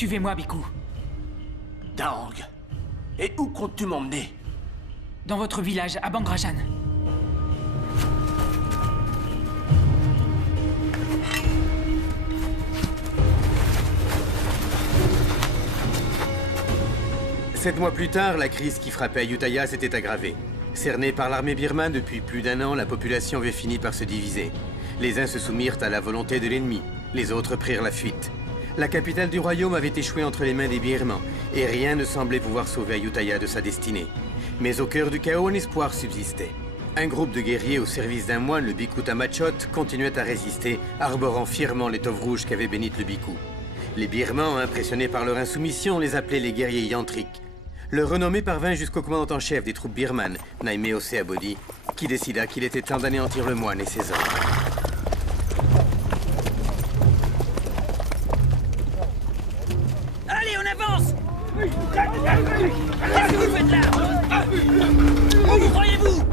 Suivez-moi, Biku. Daang. Et où comptes-tu m'emmener? Dans votre village, à Bangrajan. Sept mois plus tard, la crise qui frappait Ayutthaya s'était aggravée. Cernée par l'armée birmane depuis plus d'un an, la population avait fini par se diviser. Les uns se soumirent à la volonté de l'ennemi, les autres prirent la fuite. La capitale du royaume avait échoué entre les mains des Birmans, et rien ne semblait pouvoir sauver Ayutthaya de sa destinée. Mais au cœur du chaos, un espoir subsistait. Un groupe de guerriers au service d'un moine, le Bhikkhu Tamachot, continuait à résister, arborant fièrement l'étoffe rouge qu'avait bénite le Bhikkhu. Les Birmans, impressionnés par leur insoumission, les appelaient les guerriers yantriques. Leur renommée parvint jusqu'au commandant en chef des troupes birmanes, Naimeo Seabody, qui décida qu'il était temps d'anéantir le moine et ses hommes. Allez, on avance! Qu'est-ce que vous faites là? Où vous croyez-vous?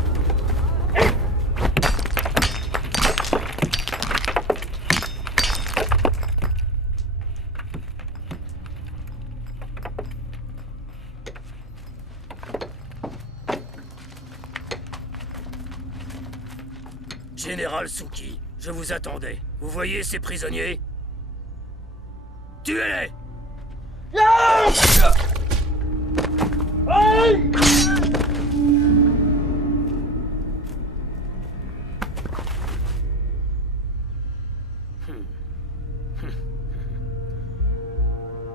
Général Suki, je vous attendais. Vous voyez ces prisonniers? Tuez-les!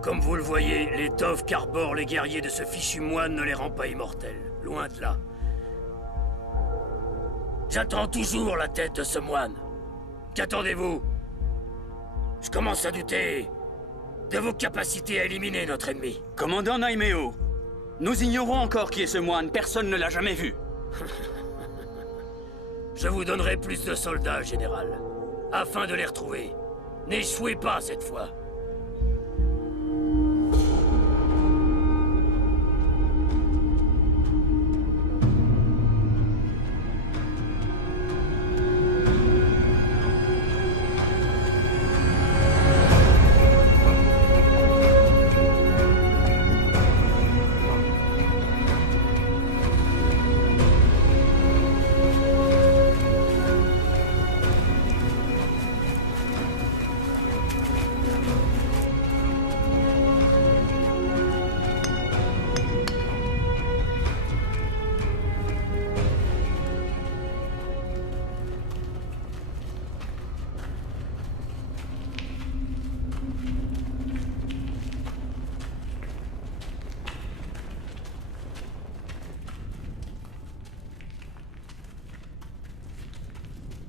Comme vous le voyez, l'étoffe qu'arborent les guerriers de ce fichu moine ne les rend pas immortels. Loin de là. J'attends toujours la tête de ce moine. Qu'attendez-vous? Je commence à douter de vos capacités à éliminer notre ennemi. Commandant Naimeo, nous ignorons encore qui est ce moine, personne ne l'a jamais vu. Je vous donnerai plus de soldats, général, afin de les retrouver. N'échouez pas cette fois.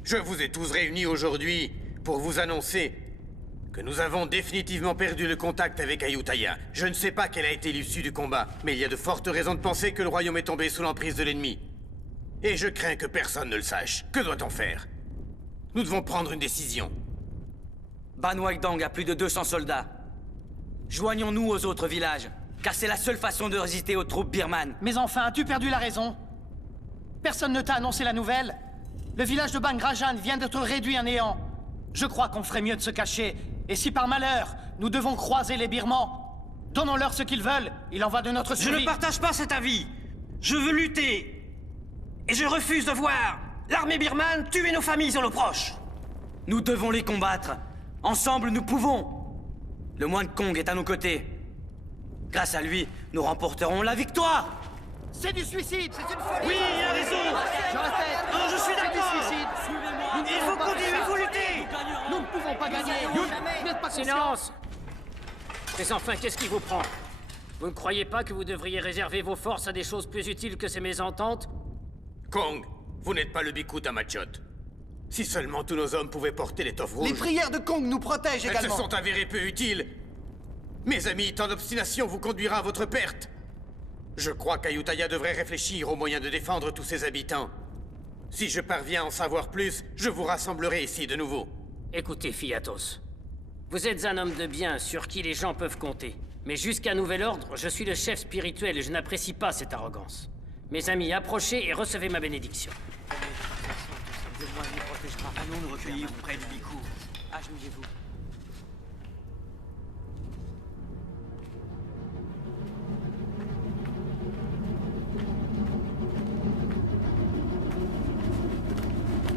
Je vous ai tous réunis aujourd'hui pour vous annoncer que nous avons définitivement perdu le contact avec Ayutthaya. Je ne sais pas quelle a été l'issue du combat, mais il y a de fortes raisons de penser que le royaume est tombé sous l'emprise de l'ennemi. Et je crains que personne ne le sache. Que doit-on faire? Nous devons prendre une décision. Ban Waidang a plus de 200 soldats. Joignons-nous aux autres villages, car c'est la seule façon de résister aux troupes birmanes. Mais enfin, as-tu perdu la raison? Personne ne t'a annoncé la nouvelle? Le village de Bangrajan vient d'être réduit à néant. Je crois qu'on ferait mieux de se cacher. Et si par malheur, nous devons croiser les Birmans, donnons-leur ce qu'ils veulent. Il en va de notre survie. Je ne partage pas cet avis. Je veux lutter. Et je refuse de voir l'armée birmane tuer nos familles et nos proches. Nous devons les combattre. Ensemble, nous pouvons. Le moine Kong est à nos côtés. Grâce à lui, nous remporterons la victoire. C'est du suicide. C'est une folie. Oui, il a raison. Je répète. Non, je suis d'accord. C'est du suicide. Il faut continuer, il faut lutter. Nous ne pouvons pas gagner. Vous n'êtes pas conscients. Silence! Mais enfin, qu'est-ce qui vous prend? Vous ne croyez pas que vous devriez réserver vos forces à des choses plus utiles que ces mésententes? Kong, vous n'êtes pas le Bhikkhu Tamachot. Si seulement tous nos hommes pouvaient porter l'étoffe rouge... Les prières de Kong nous protègent Elles se également. sont avérées peu utiles. Mes amis, tant d'obstination vous conduira à votre perte. Je crois qu'Ayutthaya devrait réfléchir aux moyens de défendre tous ses habitants. Si je parviens à en savoir plus, je vous rassemblerai ici de nouveau. Écoutez, Fiatos. Vous êtes un homme de bien sur qui les gens peuvent compter. Mais jusqu'à nouvel ordre, je suis le chef spirituel et je n'apprécie pas cette arrogance. Mes amis, approchez et recevez ma bénédiction. Le moine nous protégera. Allons nous recueillir près du Bhikkhu. Agenouillez-vous.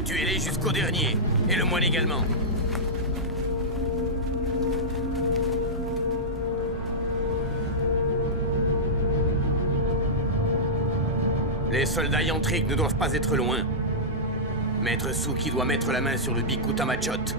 Tuez-les jusqu'au dernier. Et le moine également. Les soldats yantriques ne doivent pas être loin. Maître Suki doit mettre la main sur le Bhikkhu Tamachot.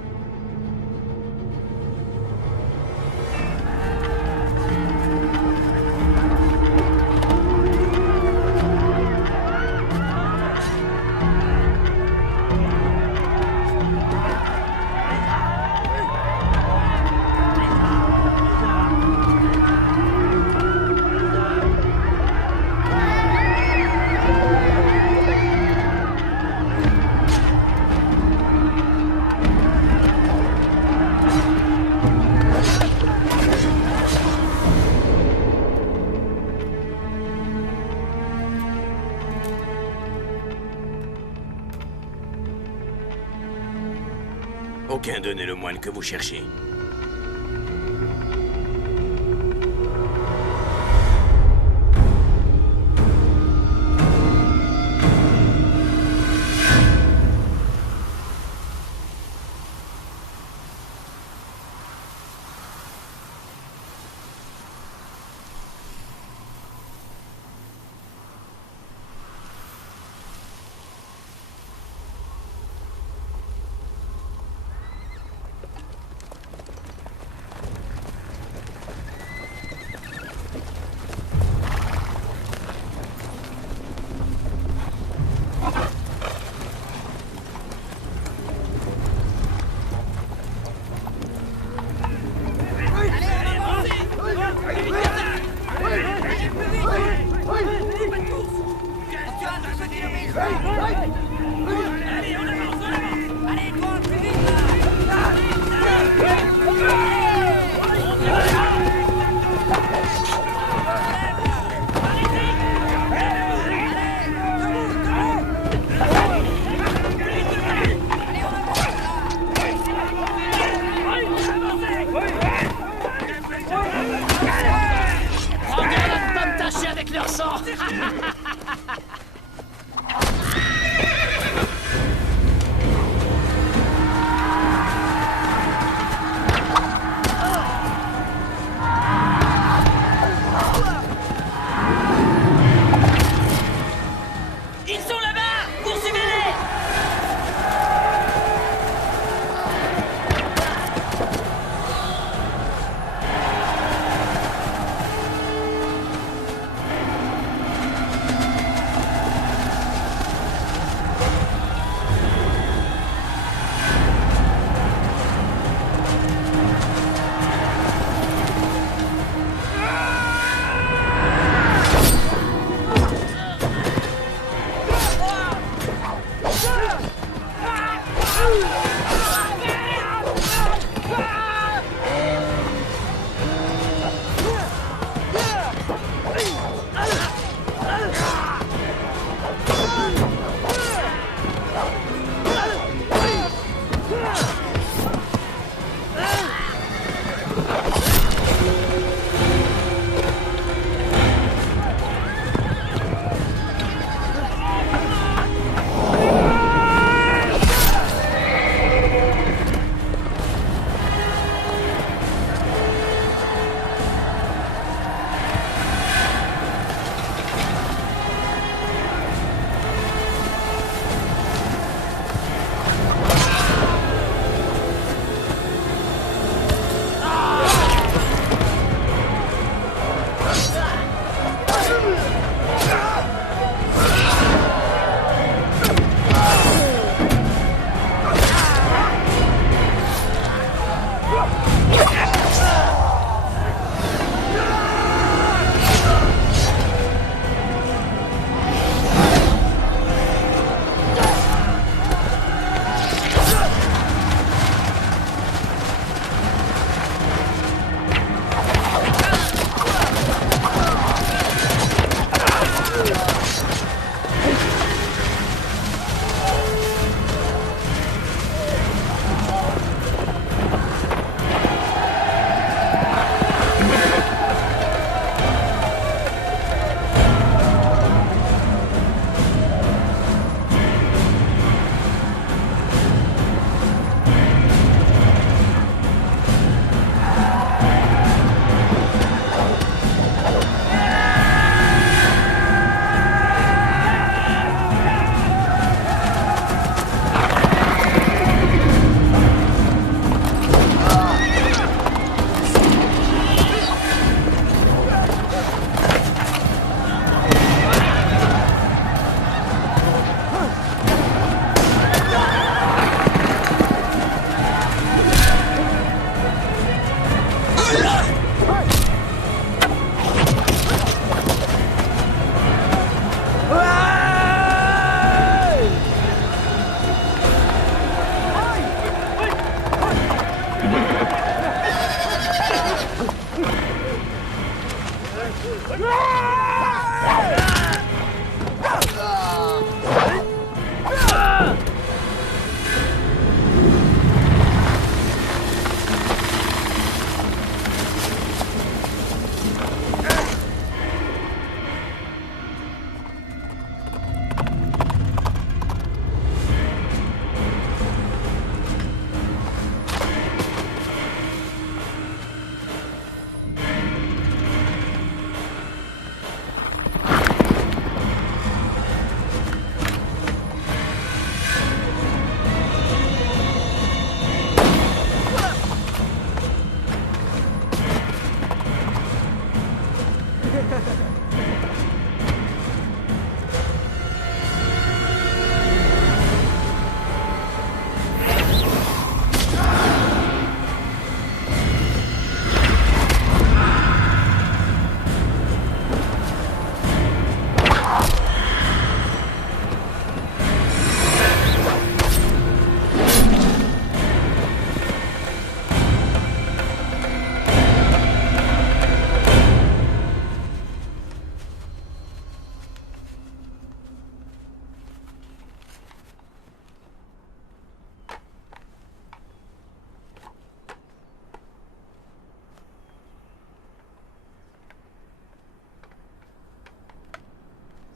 Aucun d'eux n'est le moine que vous cherchez. Avec leur sang.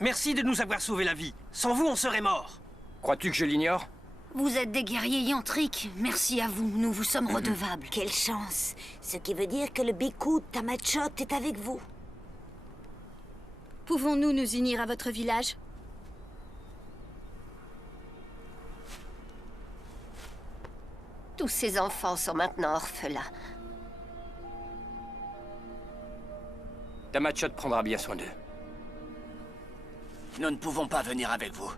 Merci de nous avoir sauvé la vie. Sans vous, on serait morts. Crois-tu que je l'ignore? Vous êtes des guerriers yantriques. Merci à vous, nous vous sommes redevables. Quelle chance! Ce qui veut dire que le Biku Tamachot est avec vous. Pouvons-nous nous unir à votre village? Tous ces enfants sont maintenant orphelins. Tamachot prendra bien soin d'eux. Nous ne pouvons pas venir avec vous.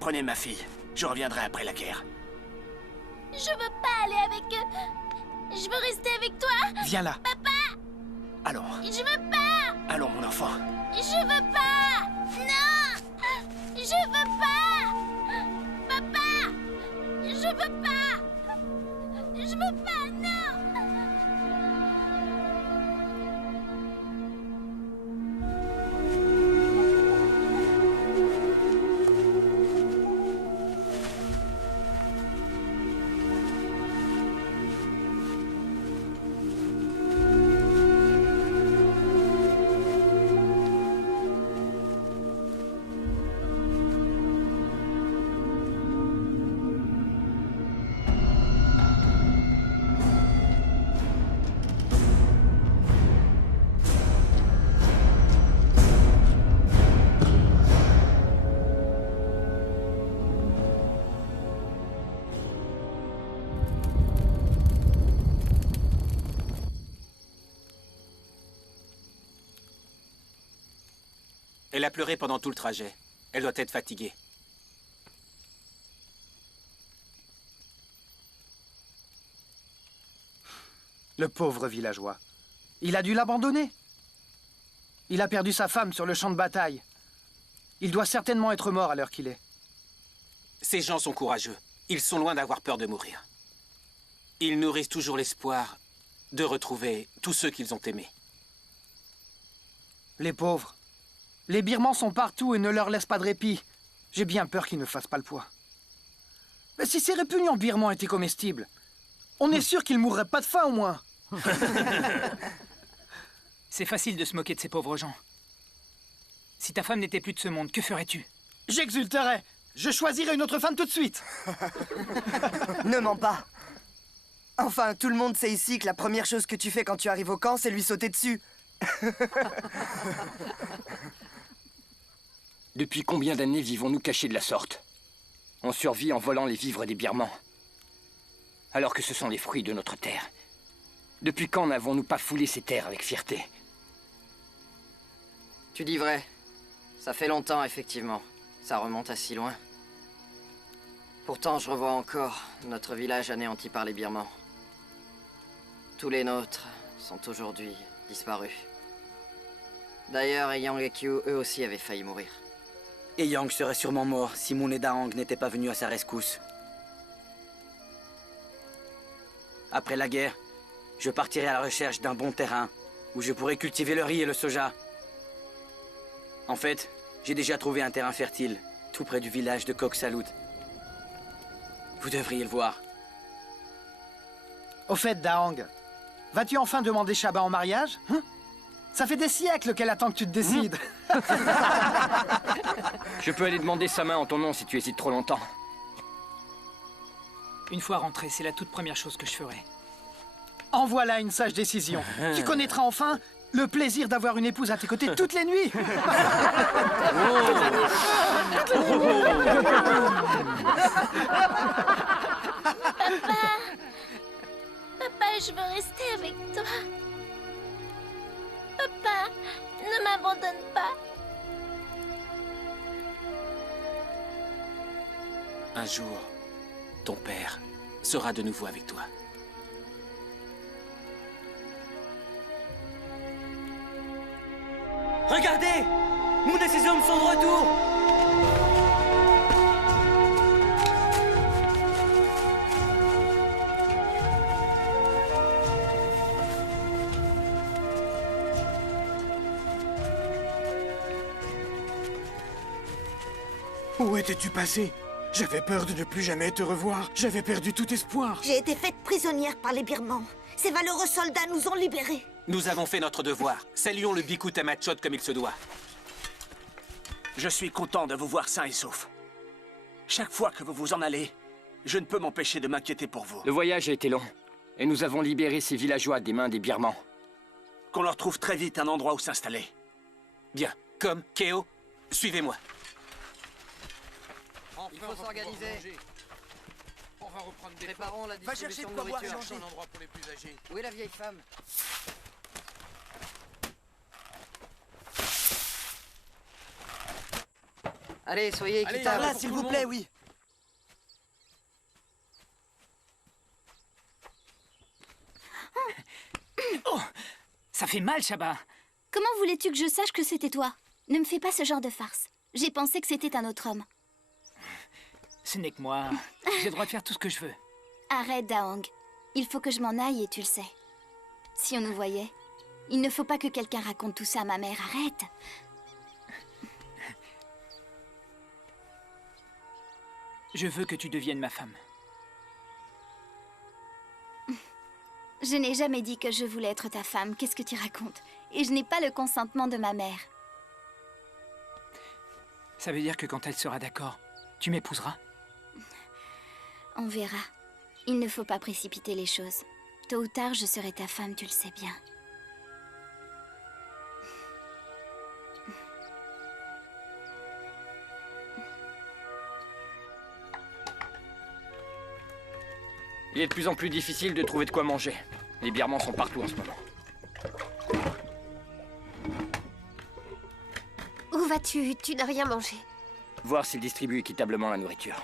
Prenez ma fille. Je reviendrai après la guerre. Je veux pas aller avec eux. Je veux rester avec toi. Viens là. Papa! Allons. Je veux pas. Allons, mon enfant. Je veux pas. Non! Je veux pas. Papa! Je veux pas. Je veux pas, non! Elle a pleuré pendant tout le trajet. Elle doit être fatiguée. Le pauvre villageois. Il a dû l'abandonner. Il a perdu sa femme sur le champ de bataille. Il doit certainement être mort à l'heure qu'il est. Ces gens sont courageux. Ils sont loin d'avoir peur de mourir. Ils nourrissent toujours l'espoir de retrouver tous ceux qu'ils ont aimés. Les pauvres. Les Birmans sont partout et ne leur laissent pas de répit. J'ai bien peur qu'ils ne fassent pas le poids. Mais si ces répugnants birmans étaient comestibles, on est sûr qu'ils mourraient pas de faim au moins. C'est facile de se moquer de ces pauvres gens. Si ta femme n'était plus de ce monde, que ferais-tu? J'exulterais. Je choisirais une autre femme tout de suite. Ne mens pas. Enfin, tout le monde sait ici que la première chose que tu fais quand tu arrives au camp, c'est lui sauter dessus. Depuis combien d'années vivons-nous cachés de la sorte? On survit en volant les vivres des Birmans. Alors que ce sont les fruits de notre terre. Depuis quand n'avons-nous pas foulé ces terres avec fierté? Tu dis vrai. Ça fait longtemps, effectivement. Ça remonte à si loin. Pourtant, je revois encore notre village anéanti par les Birmans. Tous les nôtres sont aujourd'hui disparus. D'ailleurs, Eyang et Kyu, eux aussi, avaient failli mourir. Eyang serait sûrement mort si Moon et Daang n'étaient pas venus à sa rescousse. Après la guerre, je partirai à la recherche d'un bon terrain où je pourrai cultiver le riz et le soja. En fait, j'ai déjà trouvé un terrain fertile, tout près du village de Kok Salut. Vous devriez le voir. Au fait, Daang, vas-tu enfin demander Shaba en mariage? Ça fait des siècles qu'elle attend que tu te décides. Je peux aller demander sa main en ton nom si tu hésites trop longtemps. Une fois rentré, c'est la toute première chose que je ferai. En voilà une sage décision. Tu connaîtras enfin le plaisir d'avoir une épouse à tes côtés toutes les nuits. Papa, je veux rester avec toi. Papa, ne m'abandonne pas. Un jour, ton père sera de nouveau avec toi. Regardez! Moon et ses hommes sont de retour! Où étais-tu passé? J'avais peur de ne plus jamais te revoir. J'avais perdu tout espoir. J'ai été faite prisonnière par les Birmans. Ces valeureux soldats nous ont libérés. Nous avons fait notre devoir. Saluons le Biku Tamachot comme il se doit. Je suis content de vous voir sains et saufs. Chaque fois que vous vous en allez, je ne peux m'empêcher de m'inquiéter pour vous. Le voyage a été long, et nous avons libéré ces villageois des mains des Birmans. Qu'on leur trouve très vite un endroit où s'installer. Bien. Comme, Keo, suivez-moi. Il faut s'organiser. On va reprendre des Préparons la Va chercher distribution de de quoi boire, nourriture. chercher un endroit pour les plus âgés. Où est la vieille femme? Allez, soyez équitables. Par là, s'il vous plaît, oui. Oh, ça fait mal, Shaba. Comment voulais-tu que je sache que c'était toi? Ne me fais pas ce genre de farce. J'ai pensé que c'était un autre homme. Ce n'est que moi. J'ai le droit de faire tout ce que je veux. Arrête, Daong. Il faut que je m'en aille et tu le sais. Si on nous voyait, il ne faut pas que quelqu'un raconte tout ça à ma mère. Arrête. Je veux que tu deviennes ma femme. Je n'ai jamais dit que je voulais être ta femme. Qu'est-ce que tu racontes? Et je n'ai pas le consentement de ma mère. Ça veut dire que quand elle sera d'accord, tu m'épouseras? On verra. Il ne faut pas précipiter les choses. Tôt ou tard, je serai ta femme, tu le sais bien. Il est de plus en plus difficile de trouver de quoi manger. Les Birmans sont partout en ce moment. Où vas-tu? Tu n'as rien mangé. Voir s'ils distribuent équitablement la nourriture.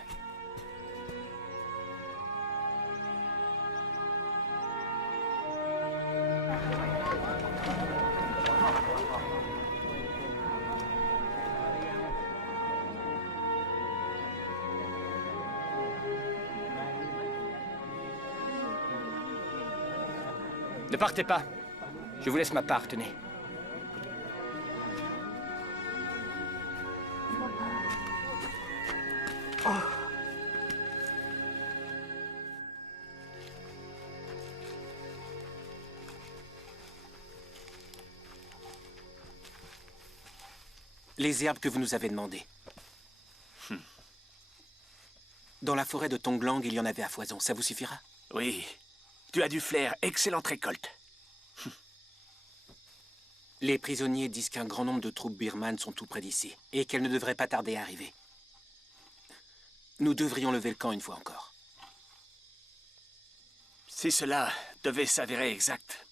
Ne partez pas. Je vous laisse ma part, tenez. Les herbes que vous nous avez demandées. Dans la forêt de Tonglang, il y en avait à foison. Ça vous suffira? Oui. Tu as du flair. Excellente récolte. Les prisonniers disent qu'un grand nombre de troupes birmanes sont tout près d'ici et qu'elles ne devraient pas tarder à arriver. Nous devrions lever le camp une fois encore. Si cela devait s'avérer exact,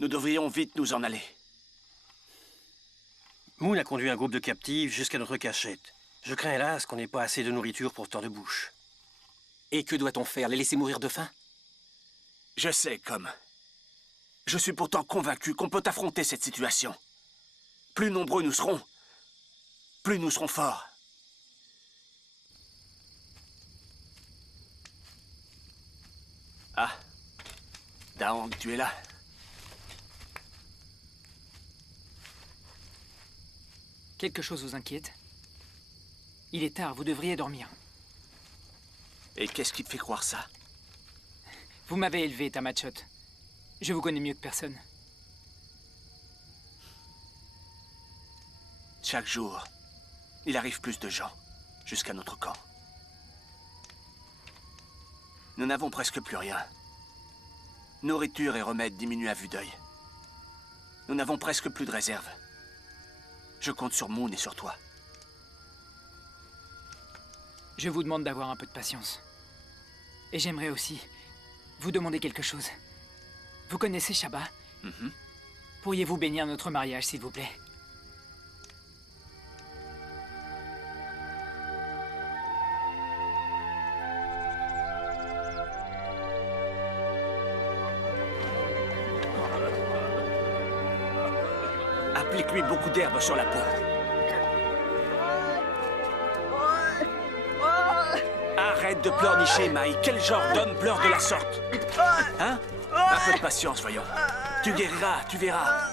nous devrions vite nous en aller. Moon a conduit un groupe de captifs jusqu'à notre cachette. Je crains hélas qu'on n'ait pas assez de nourriture pour tant de bouches. Et que doit-on faire? Les laisser mourir de faim? Je sais, comme. Je suis pourtant convaincu qu'on peut affronter cette situation. Plus nombreux nous serons, plus nous serons forts. Ah, Daong, tu es là. Quelque chose vous inquiète? Il est tard, vous devriez dormir. Et qu'est-ce qui te fait croire ça? Vous m'avez élevé, Tamachot. Je vous connais mieux que personne. Chaque jour, il arrive plus de gens jusqu'à notre camp. Nous n'avons presque plus rien. Nourriture et remèdes diminuent à vue d'œil. Nous n'avons presque plus de réserve. Je compte sur Moon et sur toi. Je vous demande d'avoir un peu de patience. Et j'aimerais aussi vous demander quelque chose. Vous connaissez Shaba? Pourriez-vous bénir notre mariage, s'il vous plaît? Applique-lui beaucoup d'herbe sur la peau. Arrête de pleurnicher, Mai. Quel genre d'homme pleure de la sorte? Hein? Un peu de patience, voyons. Tu guériras, tu verras.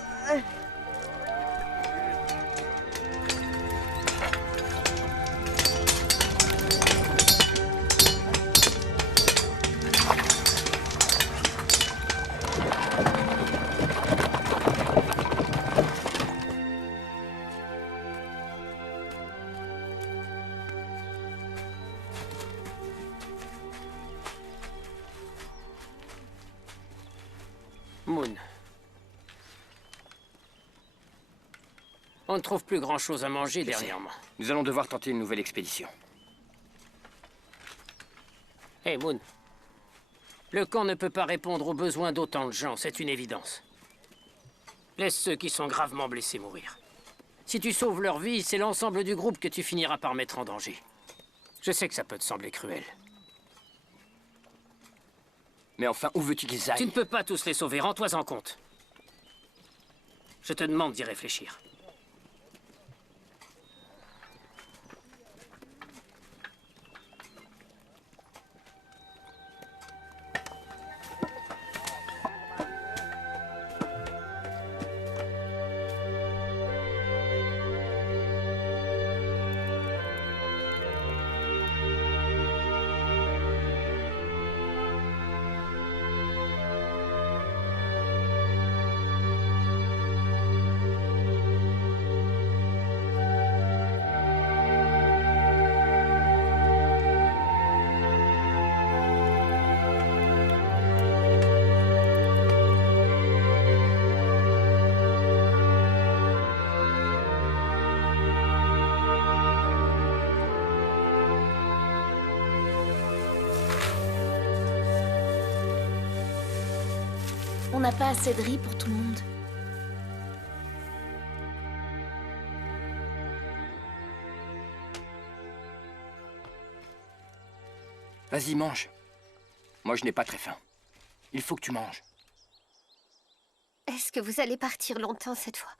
Moon. On ne trouve plus grand-chose à manger dernièrement. Nous allons devoir tenter une nouvelle expédition. Hey, Moon. Le camp ne peut pas répondre aux besoins d'autant de gens, c'est une évidence. Laisse ceux qui sont gravement blessés mourir. Si tu sauves leur vie, c'est l'ensemble du groupe que tu finiras par mettre en danger. Je sais que ça peut te sembler cruel. Mais enfin, où veux-tu qu'ils aillent? Tu ne peux pas tous les sauver, rends-toi en compte. Je te demande d'y réfléchir. On n'a pas assez de riz pour tout le monde. Vas-y, mange. Moi, je n'ai pas très faim. Il faut que tu manges. Est-ce que vous allez partir longtemps cette fois?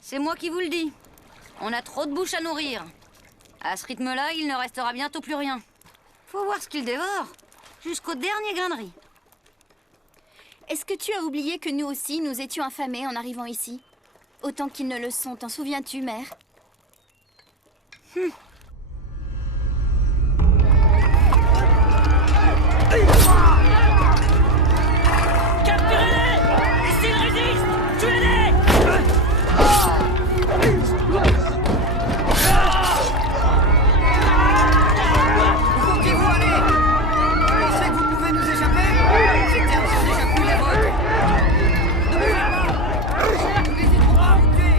C'est moi qui vous le dis. On a trop de bouches à nourrir. À ce rythme-là, il ne restera bientôt plus rien. Faut voir ce qu'il dévore. Jusqu'au dernier grain de riz. Est-ce que tu as oublié que nous aussi, nous étions affamés en arrivant ici? Autant qu'ils ne le sont, t'en souviens-tu, mère? Capturez-les! Et s'ils résistent, tuez-les! Où comptez-vous aller? Vous pensez que vous pouvez nous échapper? Ces terres sont déjà plus les vôtres. Ne bougez pas! Nous n'hésiterons pas à vous tuer!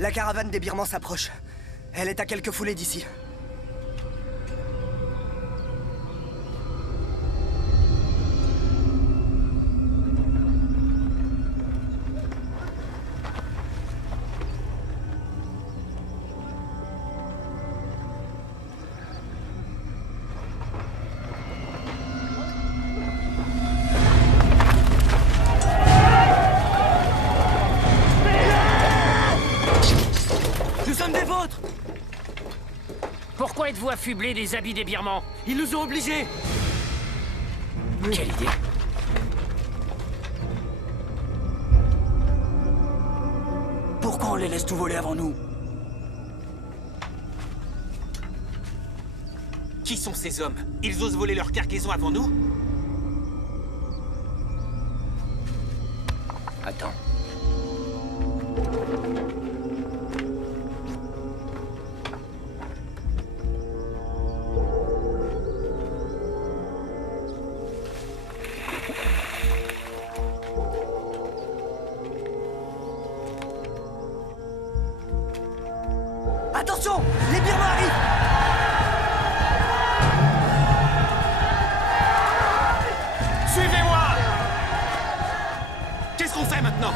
La caravane des Birmans s'approche. Elle est à quelques foulées d'ici. Pourquoi êtes-vous affublés des habits des Birmans? Ils nous ont obligés. Quelle idée! Pourquoi on les laisse tout voler avant nous? Qui sont ces hommes? Ils osent voler leur cargaison avant nous? Attends. Attention! Les Birmans arrivent! Suivez-moi! Qu'est-ce qu'on fait maintenant?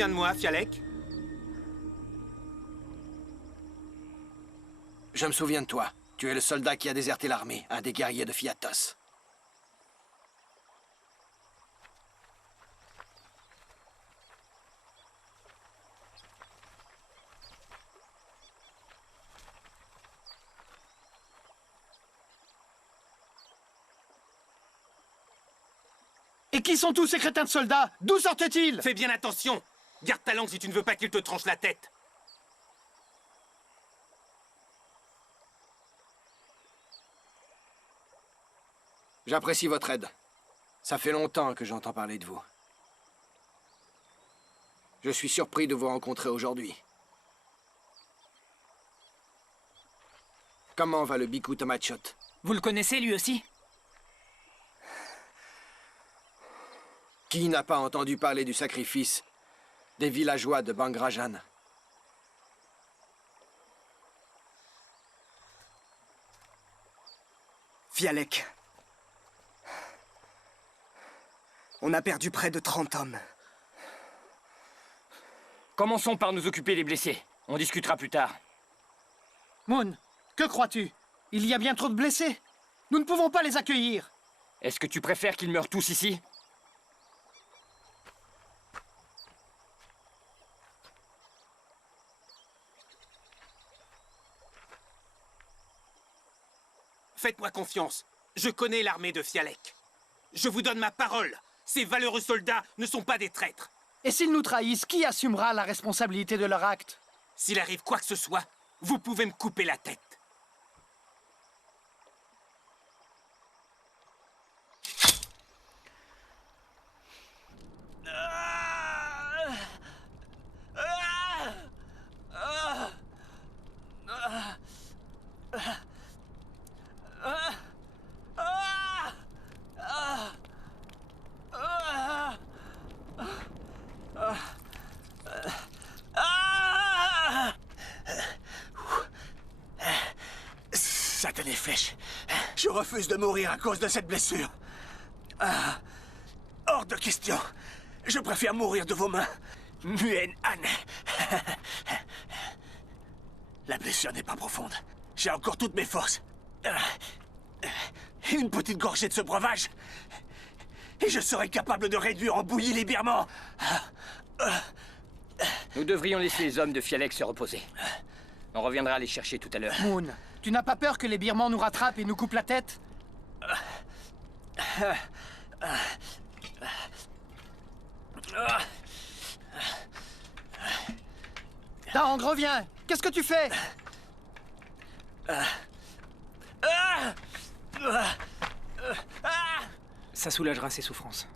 souviens de moi, Fialek? Je me souviens de toi. Tu es le soldat qui a déserté l'armée, un des guerriers de Fiatos. Et qui sont tous ces crétins de soldats? D'où sortent-ils? Fais bien attention. Garde ta langue si tu ne veux pas qu'il te tranche la tête. J'apprécie votre aide. Ça fait longtemps que j'entends parler de vous. Je suis surpris de vous rencontrer aujourd'hui. Comment va le Biku Tamachot? Vous le connaissez, lui aussi? Qui n'a pas entendu parler du sacrifice des villageois de Bangrajan? Fialek. On a perdu près de 30 hommes. Commençons par nous occuper des blessés. On discutera plus tard. Moon, que crois-tu? Il y a bien trop de blessés. Nous ne pouvons pas les accueillir. Est-ce que tu préfères qu'ils meurent tous ici? Faites-moi confiance. Je connais l'armée de Fialek. Je vous donne ma parole. Ces valeureux soldats ne sont pas des traîtres. Et s'ils nous trahissent, qui assumera la responsabilité de leur acte? S'il arrive quoi que ce soit, vous pouvez me couper la tête. Satanées flèches. Je refuse de mourir à cause de cette blessure. Hors de question. Je préfère mourir de vos mains. Muen Han. La blessure n'est pas profonde. J'ai encore toutes mes forces. Une petite gorgée de ce breuvage. Et je serai capable de réduire en bouillie les birmans. Nous devrions laisser les hommes de Fialek se reposer. On reviendra les chercher tout à l'heure. Moon, tu n'as pas peur que les Birmans nous rattrapent et nous coupent la tête? Dang, reviens! Qu'est-ce que tu fais? Ça soulagera ses souffrances.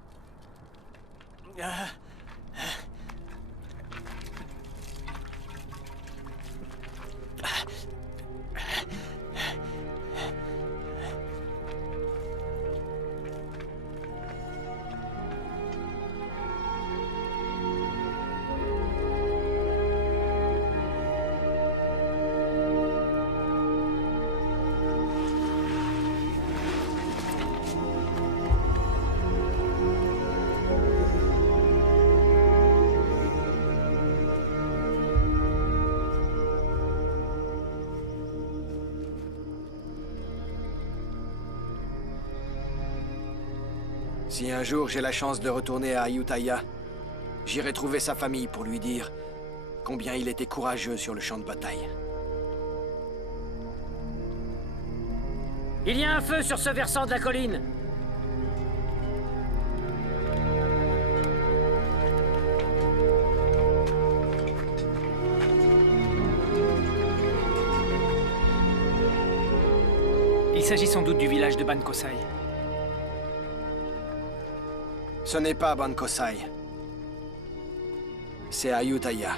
Si un jour j'ai la chance de retourner à Ayutthaya, j'irai trouver sa famille pour lui dire combien il était courageux sur le champ de bataille. Il y a un feu sur ce versant de la colline. Il s'agit sans doute du village de Ban Kosai. Ce n'est pas Ban Kosai. C'est Ayutthaya.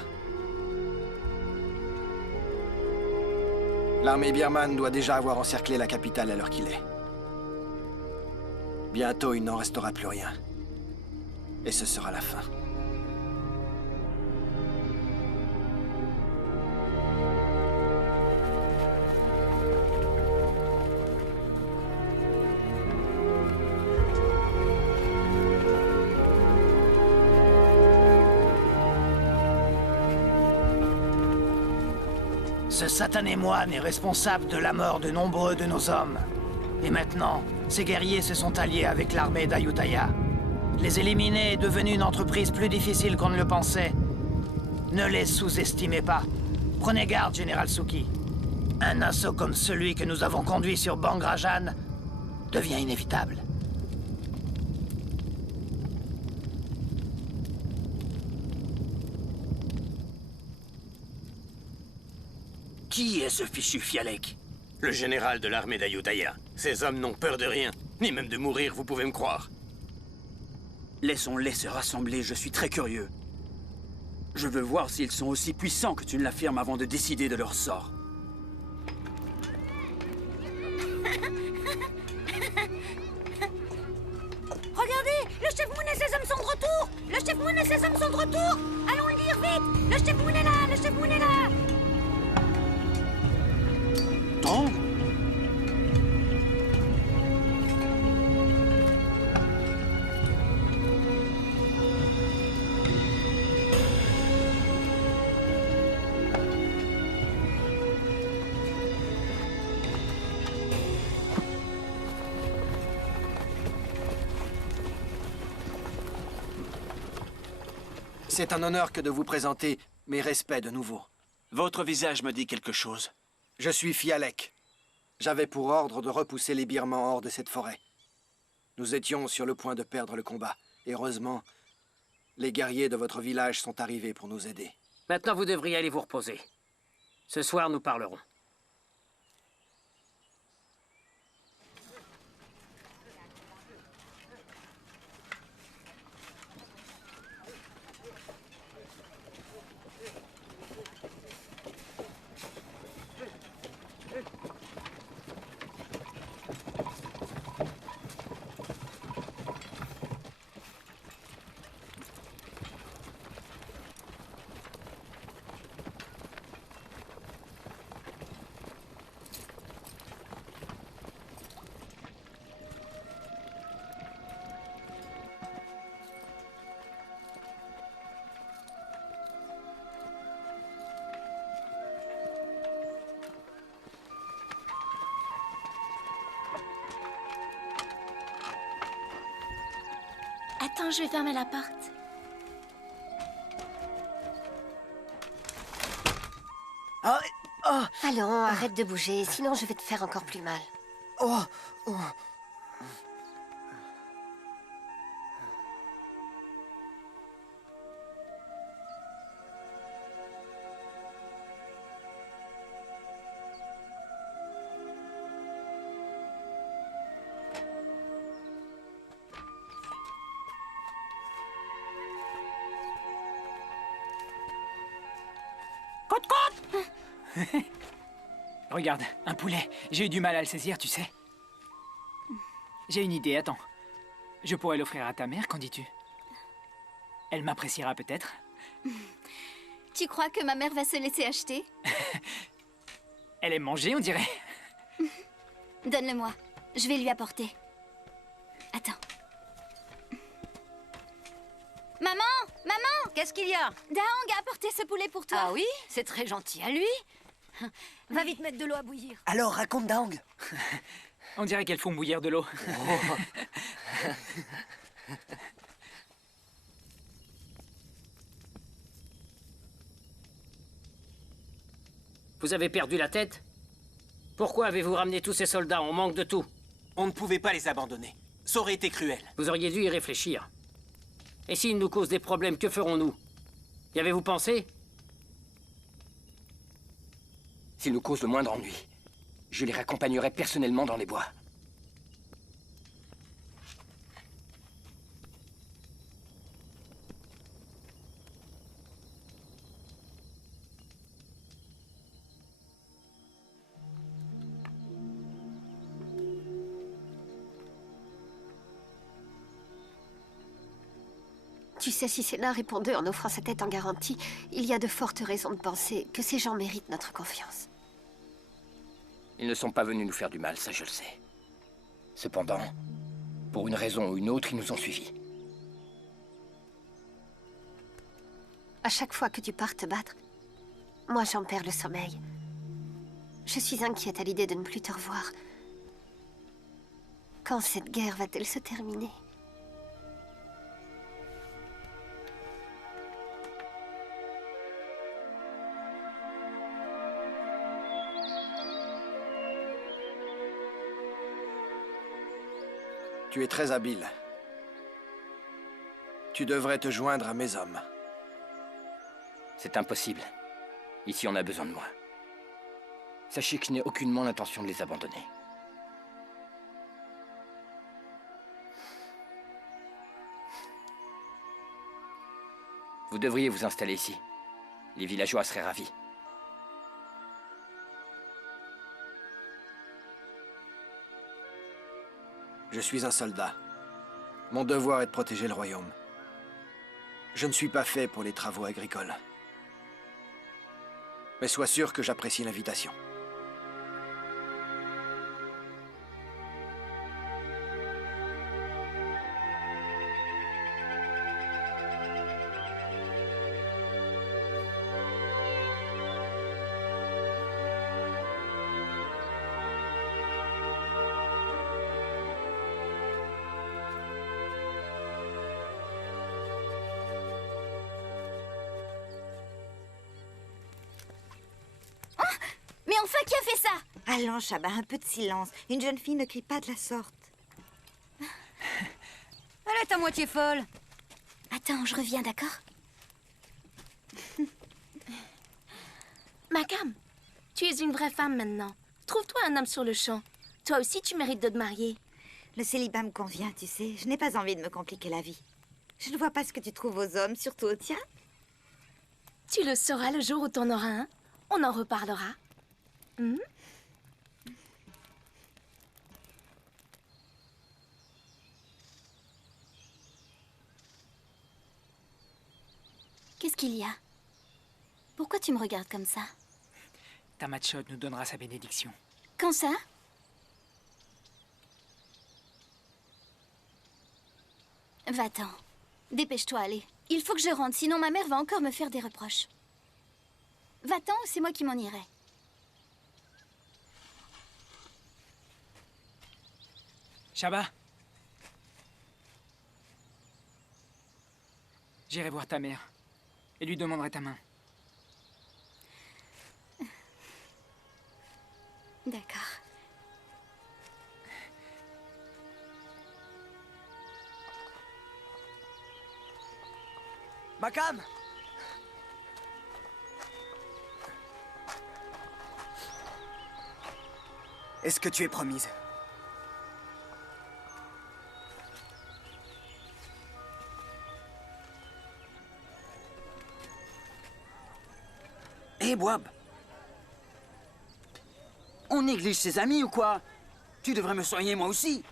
L'armée birmane doit déjà avoir encerclé la capitale à l'heure qu'il est. Bientôt, il n'en restera plus rien. Et ce sera la fin. Ce satané moine est responsable de la mort de nombreux de nos hommes. Et maintenant, ces guerriers se sont alliés avec l'armée d'Ayutthaya. Les éliminer est devenu une entreprise plus difficile qu'on ne le pensait. Ne les sous-estimez pas. Prenez garde, Général Suki. Un assaut comme celui que nous avons conduit sur Bangrajan devient inévitable. Qui est ce fichu Fialek? Le général de l'armée d'Ayutthaya. Ces hommes n'ont peur de rien, ni même de mourir, vous pouvez me croire. Laissons-les se rassembler, je suis très curieux. Je veux voir s'ils sont aussi puissants que tu ne l'affirmes avant de décider de leur sort. Regardez, le chef Moon et ses hommes sont de retour. Le chef Moon et ses hommes sont de retour. Allons le dire vite. Le chef Moon est là, le chef Moon est là. Tong ? C'est un honneur que de vous présenter mes respects de nouveau. Votre visage me dit quelque chose. Je suis Fialek. J'avais pour ordre de repousser les Birmans hors de cette forêt. Nous étions sur le point de perdre le combat. Heureusement, les guerriers de votre village sont arrivés pour nous aider. Maintenant, vous devriez aller vous reposer. Ce soir, nous parlerons. Attends, je vais fermer la porte. Allons, arrête de bouger, sinon je vais te faire encore plus mal. Regarde, un poulet. J'ai eu du mal à le saisir, tu sais. J'ai une idée, attends. Je pourrais l'offrir à ta mère, qu'en dis-tu? Elle m'appréciera peut-être. Tu crois que ma mère va se laisser acheter? Elle aime manger, on dirait. Donne-le-moi. Je vais lui apporter. Attends. Maman! Maman! Qu'est-ce qu'il y a? Daong a apporté ce poulet pour toi. Ah oui? C'est très gentil à lui. Va vite mettre de l'eau à bouillir. Alors, raconte Daong. On dirait qu'elles font bouillir de l'eau. Vous avez perdu la tête? Pourquoi avez-vous ramené tous ces soldats? On manque de tout. On ne pouvait pas les abandonner. Ça aurait été cruel. Vous auriez dû y réfléchir. Et s'ils nous causent des problèmes, que ferons-nous? Y avez-vous pensé? S'ils nous causent le moindre ennui, je les raccompagnerai personnellement dans les bois. Tu sais, si Sénat répondait en offrant sa tête en garantie, il y a de fortes raisons de penser que ces gens méritent notre confiance. Ils ne sont pas venus nous faire du mal, ça je le sais. Cependant, pour une raison ou une autre, ils nous ont suivis. À chaque fois que tu pars te battre, moi j'en perds le sommeil. Je suis inquiète à l'idée de ne plus te revoir. Quand cette guerre va-t-elle se terminer? Tu es très habile. Tu devrais te joindre à mes hommes. C'est impossible. Ici, on a besoin de moi. Sachez que je n'ai aucunement l'intention de les abandonner. Vous devriez vous installer ici. Les villageois seraient ravis. Je suis un soldat. Mon devoir est de protéger le royaume. Je ne suis pas fait pour les travaux agricoles. Mais sois sûr que j'apprécie l'invitation. Mais enfin, qui a fait ça? Allons, Shaba, un peu de silence. Une jeune fille ne crie pas de la sorte. Elle est à moitié folle. Attends, je reviens, d'accord? Makam, tu es une vraie femme maintenant. Trouve-toi un homme sur le champ. Toi aussi, tu mérites de te marier. Le célibat me convient, tu sais. Je n'ai pas envie de me compliquer la vie. Je ne vois pas ce que tu trouves aux hommes, surtout aux tiens. Tu le sauras le jour où t'en auras un. On en reparlera. Hmm? Qu'est-ce qu'il y a? Pourquoi tu me regardes comme ça? Tamachot nous donnera sa bénédiction. Quand ça? Va-t'en. Dépêche-toi, allez. Il faut que je rentre, sinon ma mère va encore me faire des reproches. Va-t'en ou c'est moi qui m'en irai. Shaba. J'irai voir ta mère et lui demanderai ta main. D'accord. Makam! Est-ce que tu es promise? Hé, Boab! On néglige ses amis ou quoi? Tu devrais me soigner moi aussi.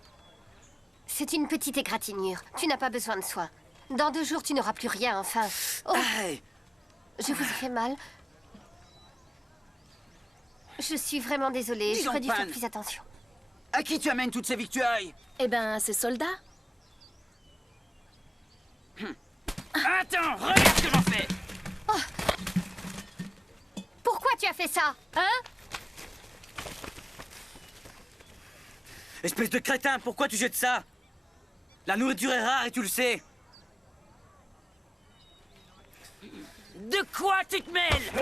C'est une petite égratignure. Tu n'as pas besoin de soins. Dans 2 jours, tu n'auras plus rien, enfin. Oh. Hey. Je vous ai fait mal. Je suis vraiment désolée. J'aurais dû faire plus attention. À qui tu amènes toutes ces victuailles? Eh ben, ces soldats. Attends, regarde ce que j'en fais! Oh. Pourquoi tu as fait ça? Hein? Espèce de crétin, pourquoi tu jettes ça? La nourriture est rare et tu le sais. De quoi tu te mêles?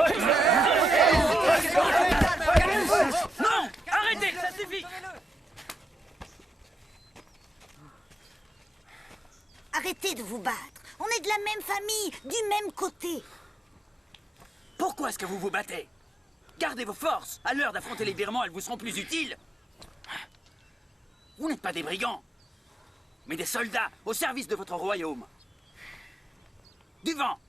Non! Arrêtez, ça suffit! Arrêtez de vous battre. On est de la même famille, du même côté. Pourquoi est-ce que vous vous battez? Gardez vos forces. À l'heure d'affronter les Birmans, elles vous seront plus utiles. Vous n'êtes pas des brigands, mais des soldats au service de votre royaume. Du vent!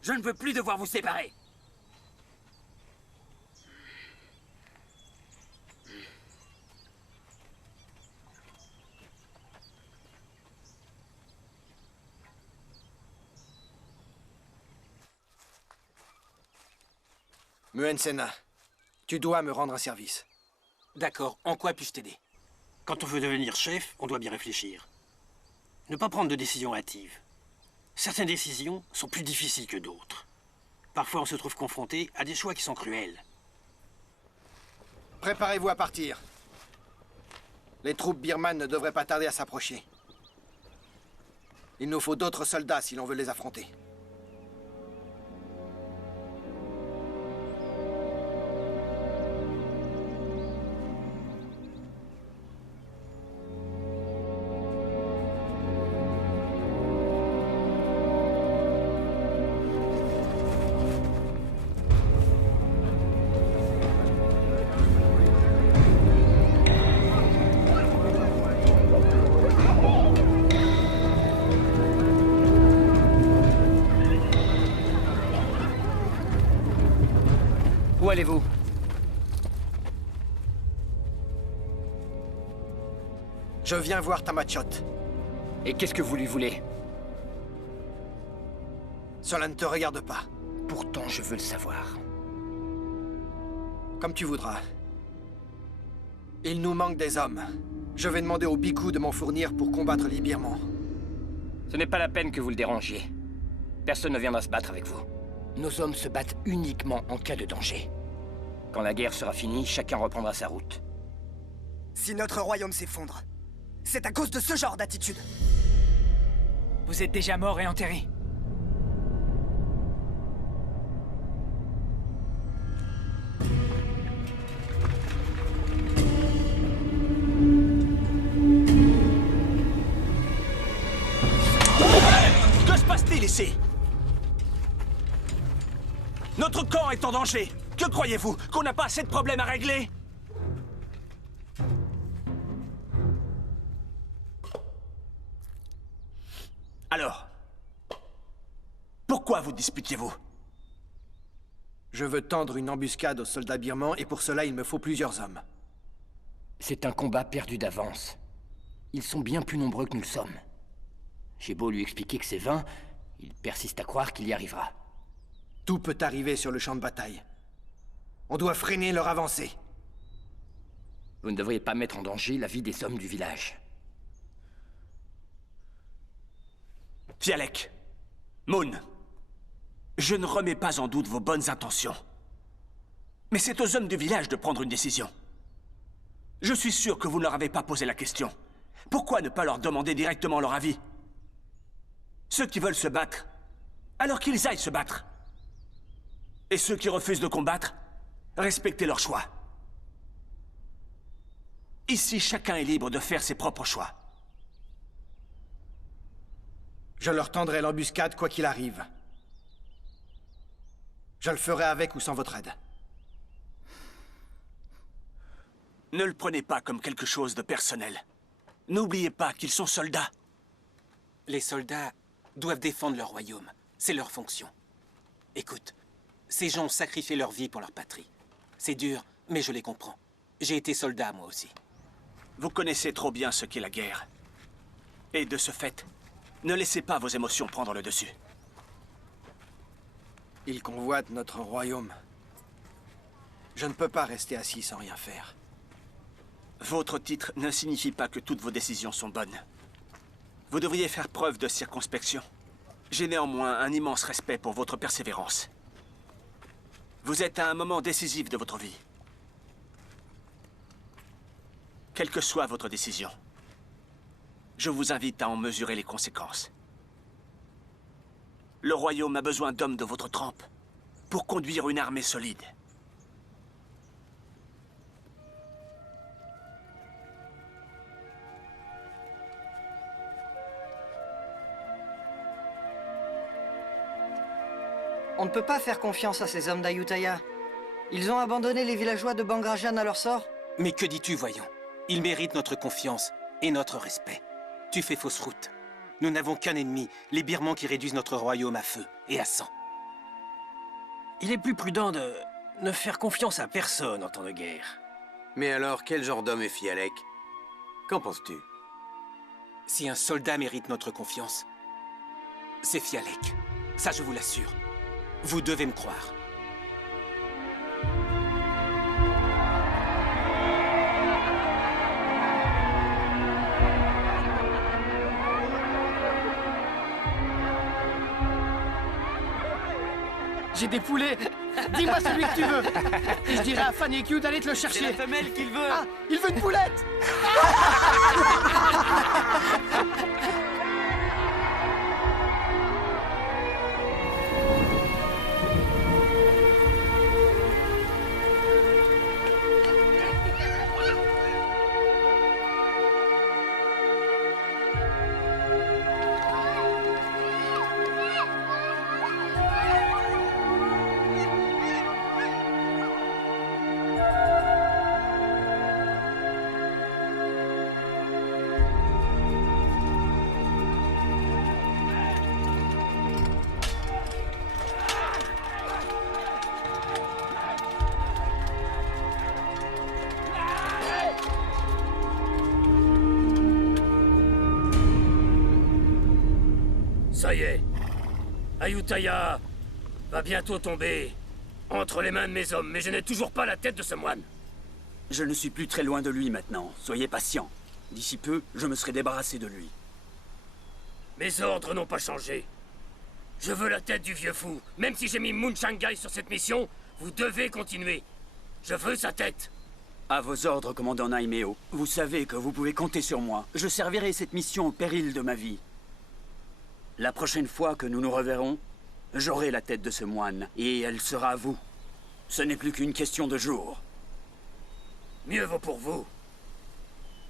Je ne veux plus devoir vous séparer. Muen Sena, tu dois me rendre un service. D'accord, en quoi puis-je t'aider? Quand on veut devenir chef, on doit bien réfléchir. Ne pas prendre de décisions hâtives. Certaines décisions sont plus difficiles que d'autres. Parfois, on se trouve confronté à des choix qui sont cruels. Préparez-vous à partir. Les troupes birmanes ne devraient pas tarder à s'approcher. Il nous faut d'autres soldats si l'on veut les affronter. Où allez-vous? Je viens voir Tamachot. Et qu'est-ce que vous lui voulez? Cela ne te regarde pas. Pourtant, je veux le savoir. Comme tu voudras. Il nous manque des hommes. Je vais demander au Biku de m'en fournir pour combattre les Birmans. Ce n'est pas la peine que vous le dérangiez. Personne ne viendra se battre avec vous. Nos hommes se battent uniquement en cas de danger. Quand la guerre sera finie, chacun reprendra sa route. Si notre royaume s'effondre, c'est à cause de ce genre d'attitude. Vous êtes déjà mort et enterré. Que se passe-t-il ici? Notre camp est en danger. Que croyez-vous? Qu'on n'a pas assez de problèmes à régler? Alors, pourquoi vous disputiez-vous? Je veux tendre une embuscade aux soldats birmans et pour cela il me faut plusieurs hommes. C'est un combat perdu d'avance. Ils sont bien plus nombreux que nous le sommes. J'ai beau lui expliquer que c'est vain, il persiste à croire qu'il y arrivera. Tout peut arriver sur le champ de bataille. On doit freiner leur avancée. Vous ne devriez pas mettre en danger la vie des hommes du village. Fialek, Moon, je ne remets pas en doute vos bonnes intentions. Mais c'est aux hommes du village de prendre une décision. Je suis sûr que vous ne leur avez pas posé la question. Pourquoi ne pas leur demander directement leur avis? Ceux qui veulent se battre, alors qu'ils aillent se battre. Et ceux qui refusent de combattre, respectez leur choix. Ici, chacun est libre de faire ses propres choix. Je leur tendrai l'embuscade quoi qu'il arrive. Je le ferai avec ou sans votre aide. Ne le prenez pas comme quelque chose de personnel. N'oubliez pas qu'ils sont soldats. Les soldats doivent défendre leur royaume. C'est leur fonction. Écoute, ces gens ont sacrifié leur vie pour leur patrie. C'est dur, mais je les comprends. J'ai été soldat, moi aussi. Vous connaissez trop bien ce qu'est la guerre. Et de ce fait, ne laissez pas vos émotions prendre le dessus. Ils convoitent notre royaume. Je ne peux pas rester assis sans rien faire. Votre titre ne signifie pas que toutes vos décisions sont bonnes. Vous devriez faire preuve de circonspection. J'ai néanmoins un immense respect pour votre persévérance. Vous êtes à un moment décisif de votre vie. Quelle que soit votre décision, je vous invite à en mesurer les conséquences. Le royaume a besoin d'hommes de votre trempe pour conduire une armée solide. On ne peut pas faire confiance à ces hommes d'Ayutthaya. Ils ont abandonné les villageois de Bangrajan à leur sort. Mais que dis-tu, voyons? Ils méritent notre confiance et notre respect. Tu fais fausse route. Nous n'avons qu'un ennemi, les Birmans qui réduisent notre royaume à feu et à sang. Il est plus prudent de ne faire confiance à personne en temps de guerre. Mais alors, quel genre d'homme est Fialek? Qu'en penses-tu? Si un soldat mérite notre confiance, c'est Fialek. Ça, je vous l'assure. Vous devez me croire. J'ai des poulets. Dis-moi celui que tu veux. Et je dirai à Fanny Q d'aller te le chercher. C'est la femelle qu'il veut. Ah, il veut une poulette. y est. Ayutthaya va bientôt tomber entre les mains de mes hommes, mais je n'ai toujours pas la tête de ce moine. Je ne suis plus très loin de lui maintenant. Soyez patient. D'ici peu, je me serai débarrassé de lui. Mes ordres n'ont pas changé. Je veux la tête du vieux fou. Même si j'ai mis Mun Shangai sur cette mission, vous devez continuer. Je veux sa tête. À vos ordres, commandant Naimeo. Vous savez que vous pouvez compter sur moi. Je servirai cette mission au péril de ma vie. La prochaine fois que nous nous reverrons, j'aurai la tête de ce moine, et elle sera à vous. Ce n'est plus qu'une question de jours. Mieux vaut pour vous.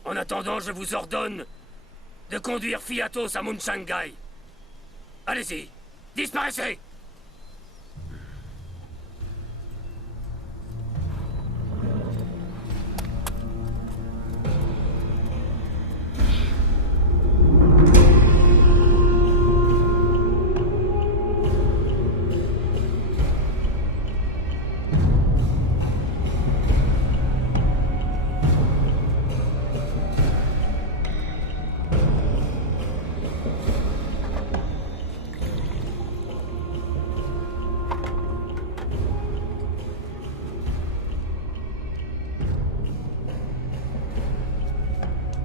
En attendant, je vous ordonne de conduire Fiatos à Mun Shangai. Allez-y, disparaissez!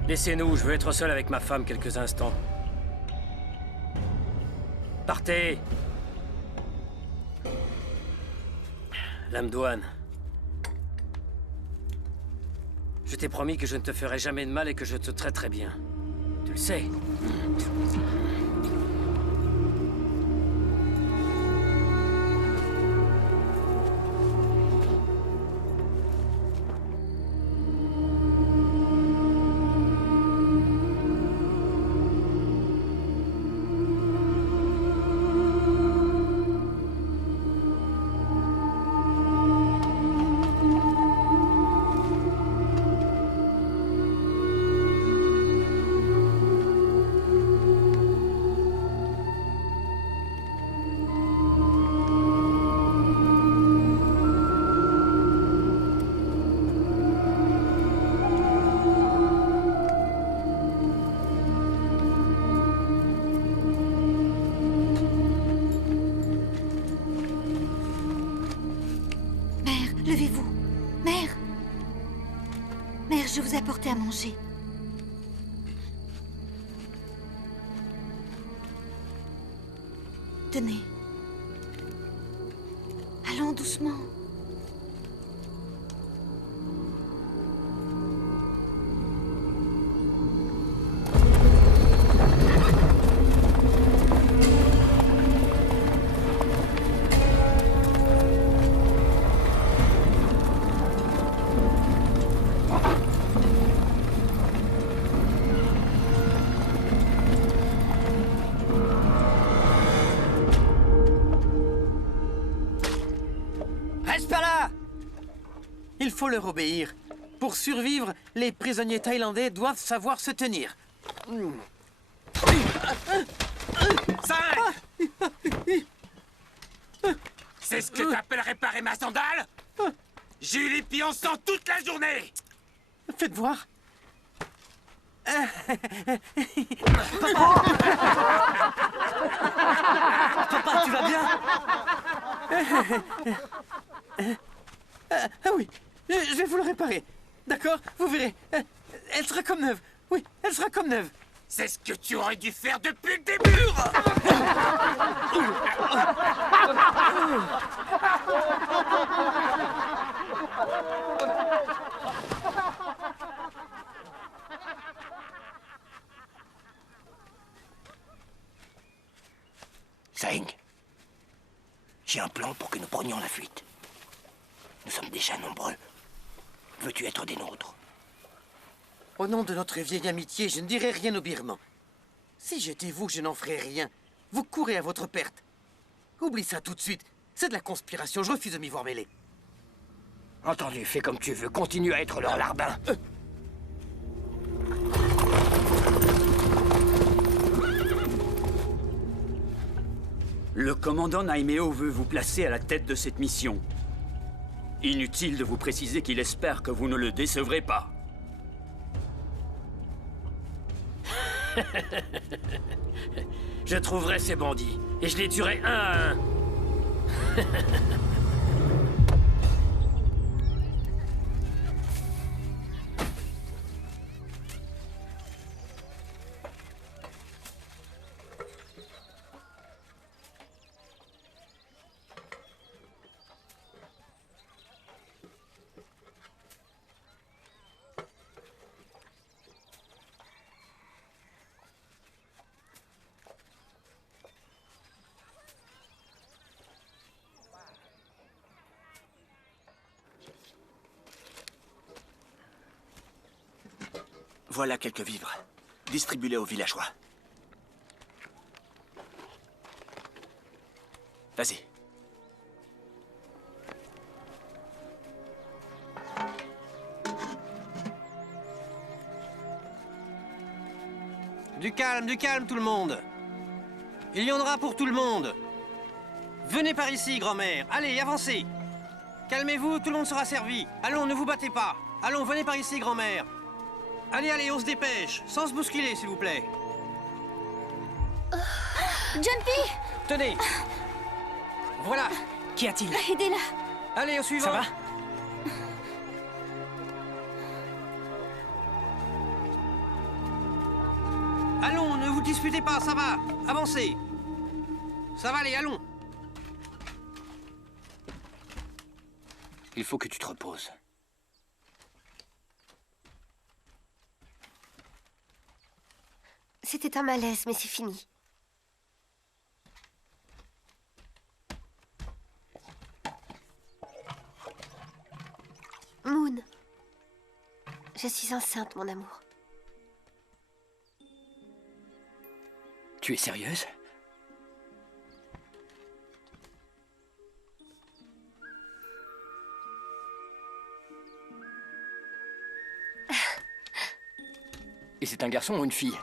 Laissez-nous, je veux être seul avec ma femme quelques instants. Partez! Lamdouane. Je t'ai promis que je ne te ferai jamais de mal et que je te traiterai bien. Tu le sais. Levez-vous. Mère! Mère, je vous ai apporté à manger. Tenez. Allons doucement. Reste pas là! Il faut leur obéir. Pour survivre, les prisonniers thaïlandais doivent savoir se tenir. 5! C'est ce que t'appelles réparer ma sandale? J'ai eu les pieds en sang toute la journée! Faites voir. Papa, tu vas bien? Ah oui, je vais vous le réparer. D'accord? Vous verrez. Elle sera comme neuve. Oui, elle sera comme neuve. C'est ce que tu aurais dû faire depuis le début! Zeng, j'ai un plan pour que nous prenions la fuite. Nous sommes déjà nombreux. Veux-tu être des nôtres? Au nom de notre vieille amitié, je ne dirai rien aux Birmans. Si j'étais vous, je n'en ferais rien. Vous courez à votre perte. Oublie ça tout de suite. C'est de la conspiration, je refuse de m'y voir mêler. Entendu, fais comme tu veux. Continue à être leur larbin. Le commandant Naimeo veut vous placer à la tête de cette mission. Inutile de vous préciser qu'il espère que vous ne le décevrez pas. Je trouverai ces bandits, et je les tuerai un à un. Voilà quelques vivres. Distribue-les aux villageois. Vas-y. Du calme tout le monde. Il y en aura pour tout le monde. Venez par ici, grand-mère. Allez, avancez. Calmez-vous, tout le monde sera servi. Allons, ne vous battez pas. Allons, venez par ici, grand-mère. Allez, allez, on se dépêche. Sans se bousculer, s'il vous plaît. Jumpy! Tenez. Voilà. Qu'y a-t-il? Aidez-la. Allez, au suivant. Ça va? Allons, ne vous disputez pas, ça va. Avancez. Ça va, allez, allons. Il faut que tu te reposes. C'était un malaise, mais c'est fini. Moon. Je suis enceinte, mon amour. Tu es sérieuse? Et c'est un garçon ou une fille?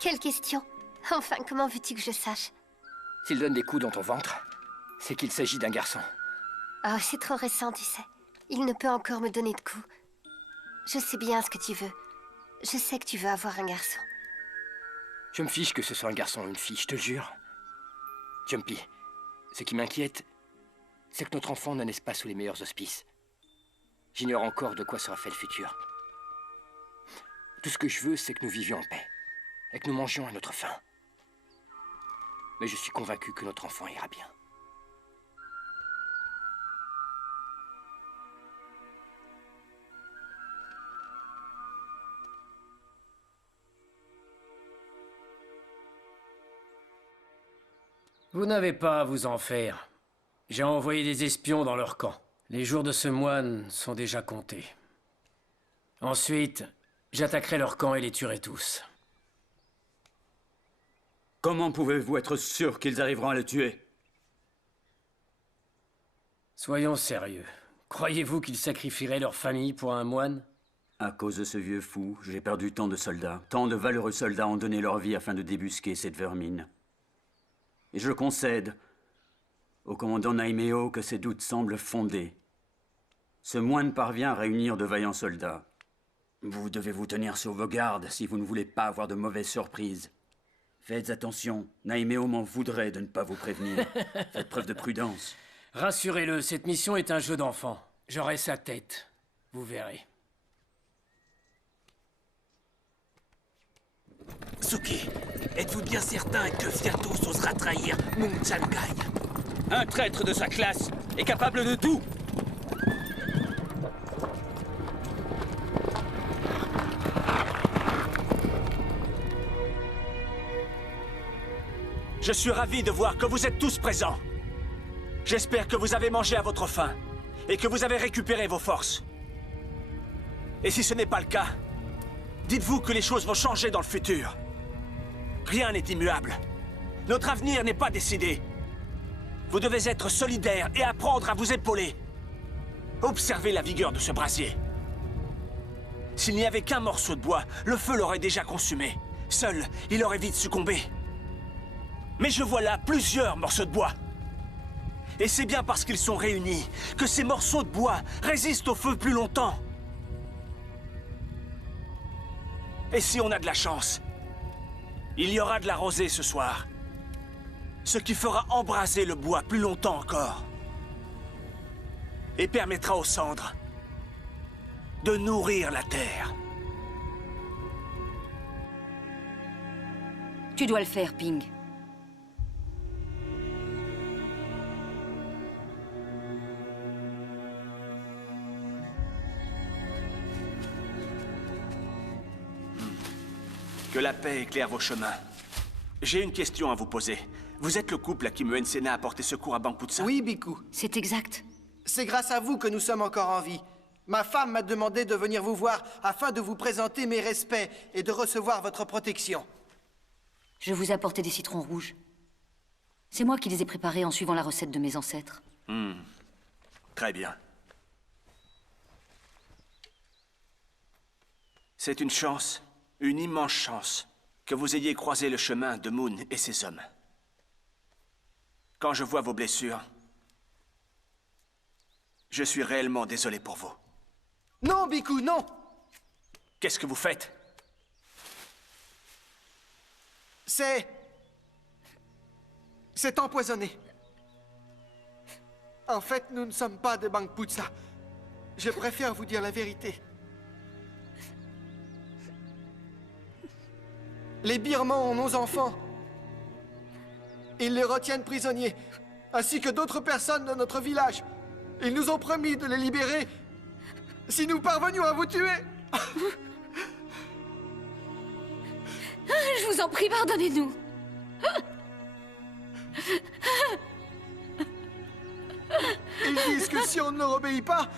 Quelle question? Enfin, comment veux-tu que je sache? S'il donne des coups dans ton ventre, c'est qu'il s'agit d'un garçon. Oh, c'est trop récent, tu sais. Il ne peut encore me donner de coups. Je sais bien ce que tu veux. Je sais que tu veux avoir un garçon. Je me fiche que ce soit un garçon ou une fille, je te jure. Jumpy, ce qui m'inquiète, c'est que notre enfant ne naisse pas sous les meilleurs auspices. J'ignore encore de quoi sera fait le futur. Tout ce que je veux, c'est que nous vivions en paix. Et que nous mangions à notre faim. Mais je suis convaincu que notre enfant ira bien. Vous n'avez pas à vous en faire. J'ai envoyé des espions dans leur camp. Les jours de ce moine sont déjà comptés. Ensuite, j'attaquerai leur camp et les tuerai tous. Comment pouvez-vous être sûr qu'ils arriveront à le tuer? Soyons sérieux. Croyez-vous qu'ils sacrifieraient leur famille pour un moine? À cause de ce vieux fou, j'ai perdu tant de soldats. Tant de valeureux soldats ont donné leur vie afin de débusquer cette vermine. Et je concède au commandant Naimeo que ses doutes semblent fondés. Ce moine parvient à réunir de vaillants soldats. Vous devez vous tenir sur vos gardes si vous ne voulez pas avoir de mauvaises surprises. Faites attention, Naimeo m'en voudrait de ne pas vous prévenir. Faites preuve de prudence. Rassurez-le, cette mission est un jeu d'enfant. J'aurai sa tête. Vous verrez. Suki, êtes-vous bien certain que Fyatos osera trahir Mung Changai? Un traître de sa classe est capable de tout. Je suis ravi de voir que vous êtes tous présents. J'espère que vous avez mangé à votre faim et que vous avez récupéré vos forces. Et si ce n'est pas le cas, dites-vous que les choses vont changer dans le futur. Rien n'est immuable. Notre avenir n'est pas décidé. Vous devez être solidaires et apprendre à vous épauler. Observez la vigueur de ce brasier. S'il n'y avait qu'un morceau de bois, le feu l'aurait déjà consumé. Seul, il aurait vite succombé. Mais je vois là plusieurs morceaux de bois. Et c'est bien parce qu'ils sont réunis que ces morceaux de bois résistent au feu plus longtemps. Et si on a de la chance, Il y aura de la rosée ce soir. Ce qui fera embraser le bois plus longtemps encore. Et permettra aux cendres de nourrir la terre. Tu dois le faire, Ping. Que la paix éclaire vos chemins. J'ai une question à vous poser. Vous êtes le couple à qui Muensena a porté secours à Bangputsa? Oui, Biku. C'est exact. C'est grâce à vous que nous sommes encore en vie. Ma femme m'a demandé de venir vous voir afin de vous présenter mes respects et de recevoir votre protection. Je vous ai apporté des citrons rouges. C'est moi qui les ai préparés en suivant la recette de mes ancêtres. Très bien. C'est une chance, une immense chance, que vous ayez croisé le chemin de Moon et ses hommes. Quand je vois vos blessures, je suis réellement désolé pour vous. Non, Biku, non! Qu'est-ce que vous faites? C'est empoisonné. En fait, nous ne sommes pas de Bangputsa. Je préfère vous dire la vérité. Les Birmans ont nos enfants. Ils les retiennent prisonniers, ainsi que d'autres personnes de notre village. Ils nous ont promis de les libérer si nous parvenions à vous tuer. Je vous en prie, pardonnez-nous. Ils disent que si on ne leur obéit pas,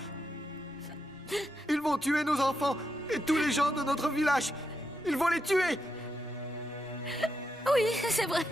ils vont tuer nos enfants et tous les gens de notre village. Ils vont les tuer. Oui, c'est vrai.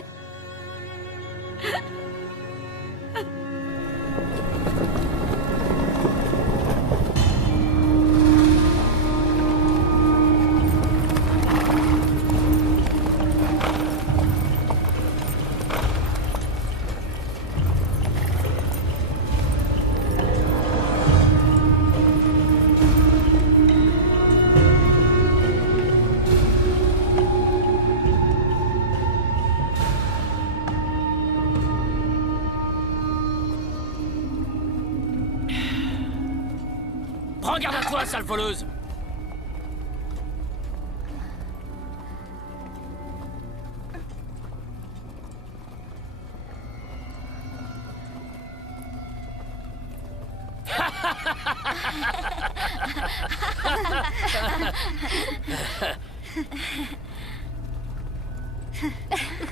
Prends garde à toi, sale voleuse!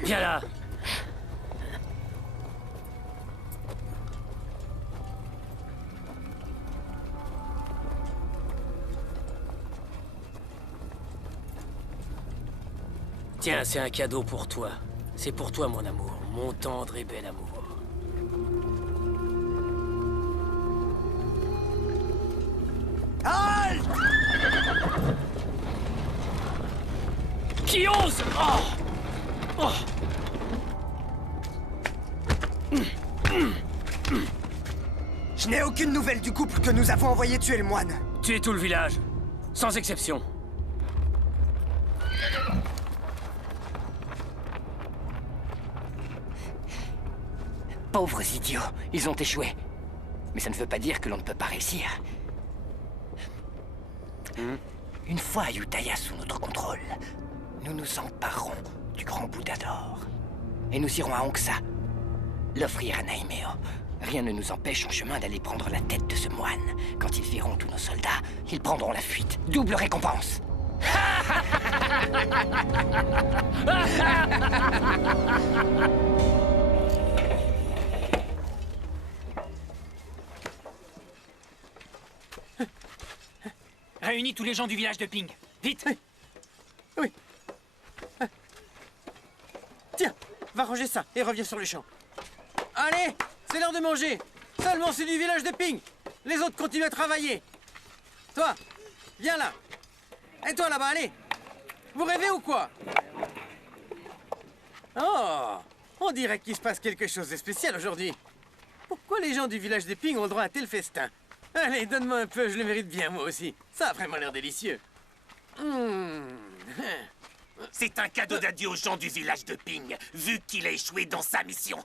Viens là! Tiens, c'est un cadeau pour toi. C'est pour toi, mon amour. Mon tendre et bel amour. Halte! Qui ose? Oh! Je n'ai aucune nouvelle du couple que nous avons envoyé tuer le moine. Tuez tout le village. Sans exception. Pauvres idiots, ils ont échoué. Mais ça ne veut pas dire que l'on ne peut pas réussir. Une fois Ayutthaya sous notre contrôle, nous nous emparerons du grand Bouddha d'or. Et nous irons à Hongsa, l'offrir à Naimeo. Rien ne nous empêche en chemin d'aller prendre la tête de ce moine. Quand ils verront tous nos soldats, ils prendront la fuite. Double récompense. Réunis tous les gens du village de Ping. Vite! Oui. Tiens, va ranger ça et reviens sur le champ. Allez, c'est l'heure de manger. Seulement c'est du village de Ping. Les autres continuent à travailler. Toi, viens là. Et toi là-bas, allez. Vous rêvez ou quoi? Oh, on dirait qu'il se passe quelque chose de spécial aujourd'hui. Pourquoi les gens du village de Ping ont le droit à tel festin? Allez, donne-moi un peu, je le mérite bien moi aussi. Ça a vraiment l'air délicieux. C'est un cadeau d'adieu aux gens du village de Ping, vu qu'il a échoué dans sa mission.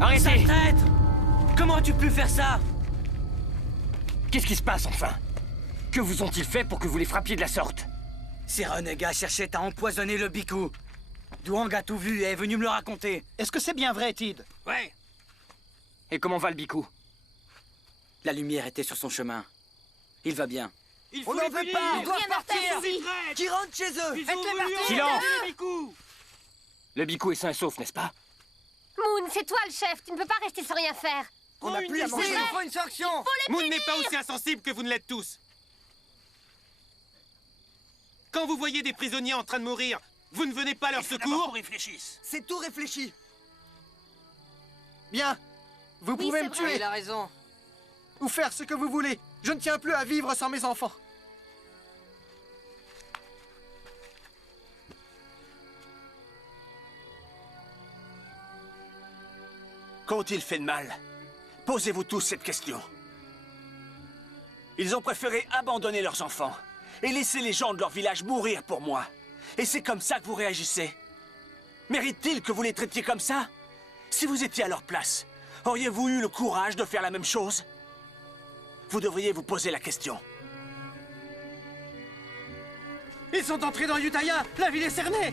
Arrêtez! Traître! Comment as-tu pu faire ça? Qu'est-ce qui se passe, enfin? Que vous ont-ils fait pour que vous les frappiez de la sorte? Ces renégats cherchaient à empoisonner le Biku. Douang a tout vu et est venu me le raconter. Est-ce que c'est bien vrai, Tid? Ouais. Et comment va le Biku? La lumière était sur son chemin. Il va bien. On n'en veut pas! Ils doivent partir! Qui rentrent chez eux! Faites-les partir! Silence! Le Biku est sain et sauf, n'est-ce pas? Moon, c'est toi le chef, tu ne peux pas rester sans rien faire. On n'a plus à manger, il faut une sanction! Moon n'est pas aussi insensible que vous ne l'êtes tous. Quand vous voyez des prisonniers en train de mourir, vous ne venez pas à leur secours? C'est tout réfléchi. Bien. Vous pouvez me tuer. Il a raison. Ou faire ce que vous voulez. Je ne tiens plus à vivre sans mes enfants. Qu'ont-ils fait de mal? Posez-vous tous cette question. Ils ont préféré abandonner leurs enfants et laisser les gens de leur village mourir pour moi. Et c'est comme ça que vous réagissez? Mérite-t-il que vous les traitiez comme ça? Si vous étiez à leur place, auriez-vous eu le courage de faire la même chose? Vous devriez vous poser la question. Ils sont entrés dans Utaya! La ville est cernée!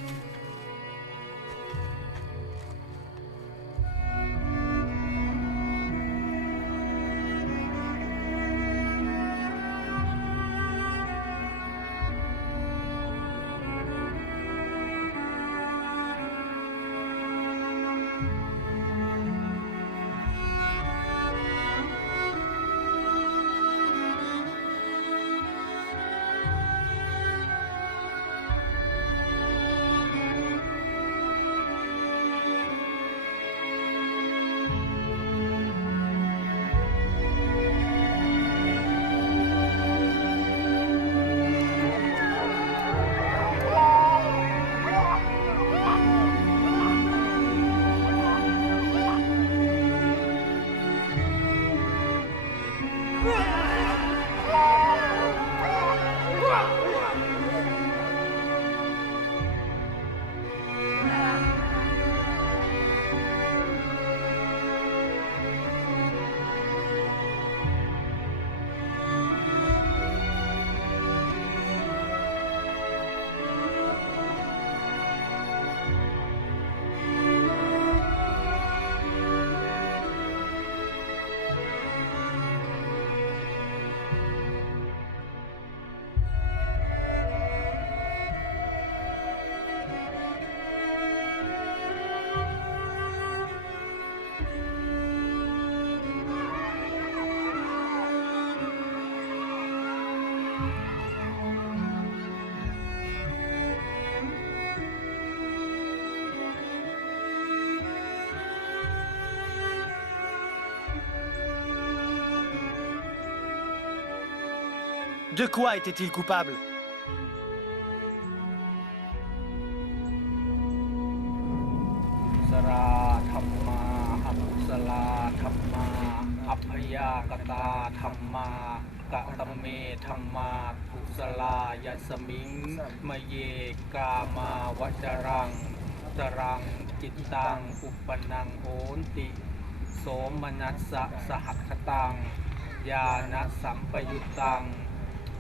De quoi était-il coupable?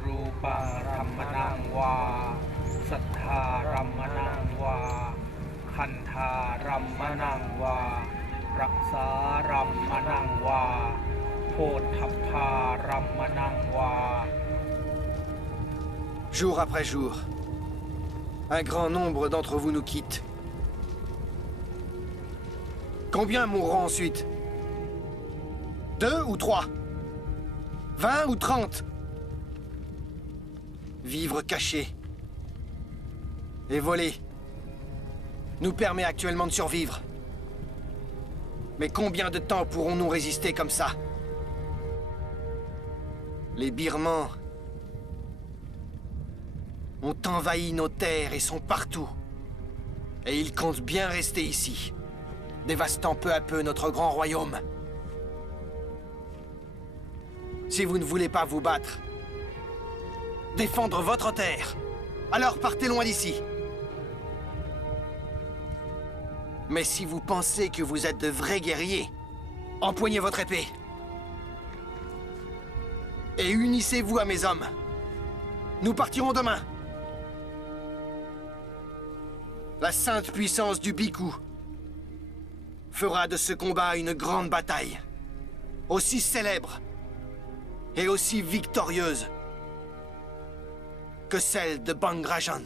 รูปังรัมมนังวาสัทธารัมมนังวาคันธารัมมนังวารักษารัมมนังวาโภ ทัพพารัมมนังวา Jour après jour, un grand nombre d'entre vous nous quittent. Combien mourront ensuite? 2 ou 3? 20 ou 30? Vivre caché et voler nous permet actuellement de survivre. Mais combien de temps pourrons-nous résister comme ça? Les Birmans ont envahi nos terres et sont partout. Et ils comptent bien rester ici, dévastant peu à peu notre grand royaume. Si vous ne voulez pas vous battre, défendre votre terre, alors partez loin d'ici. Mais si vous pensez que vous êtes de vrais guerriers, empoignez votre épée. Et unissez-vous à mes hommes. Nous partirons demain. La sainte puissance du Bhikkhu fera de ce combat une grande bataille, aussi célèbre et aussi victorieuse que celle de Bangrajan.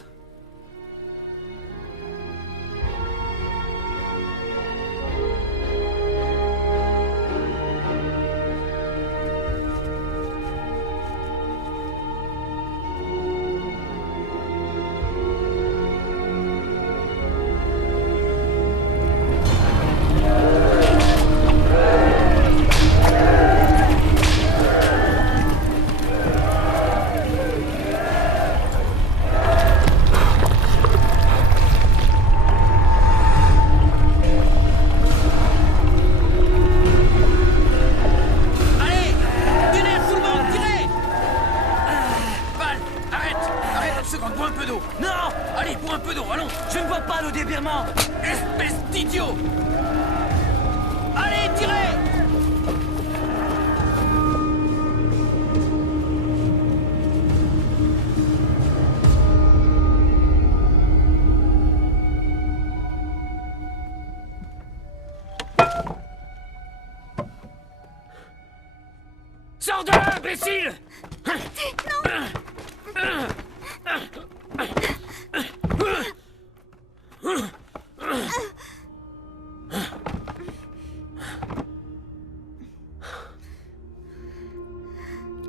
Sors de là, imbécile!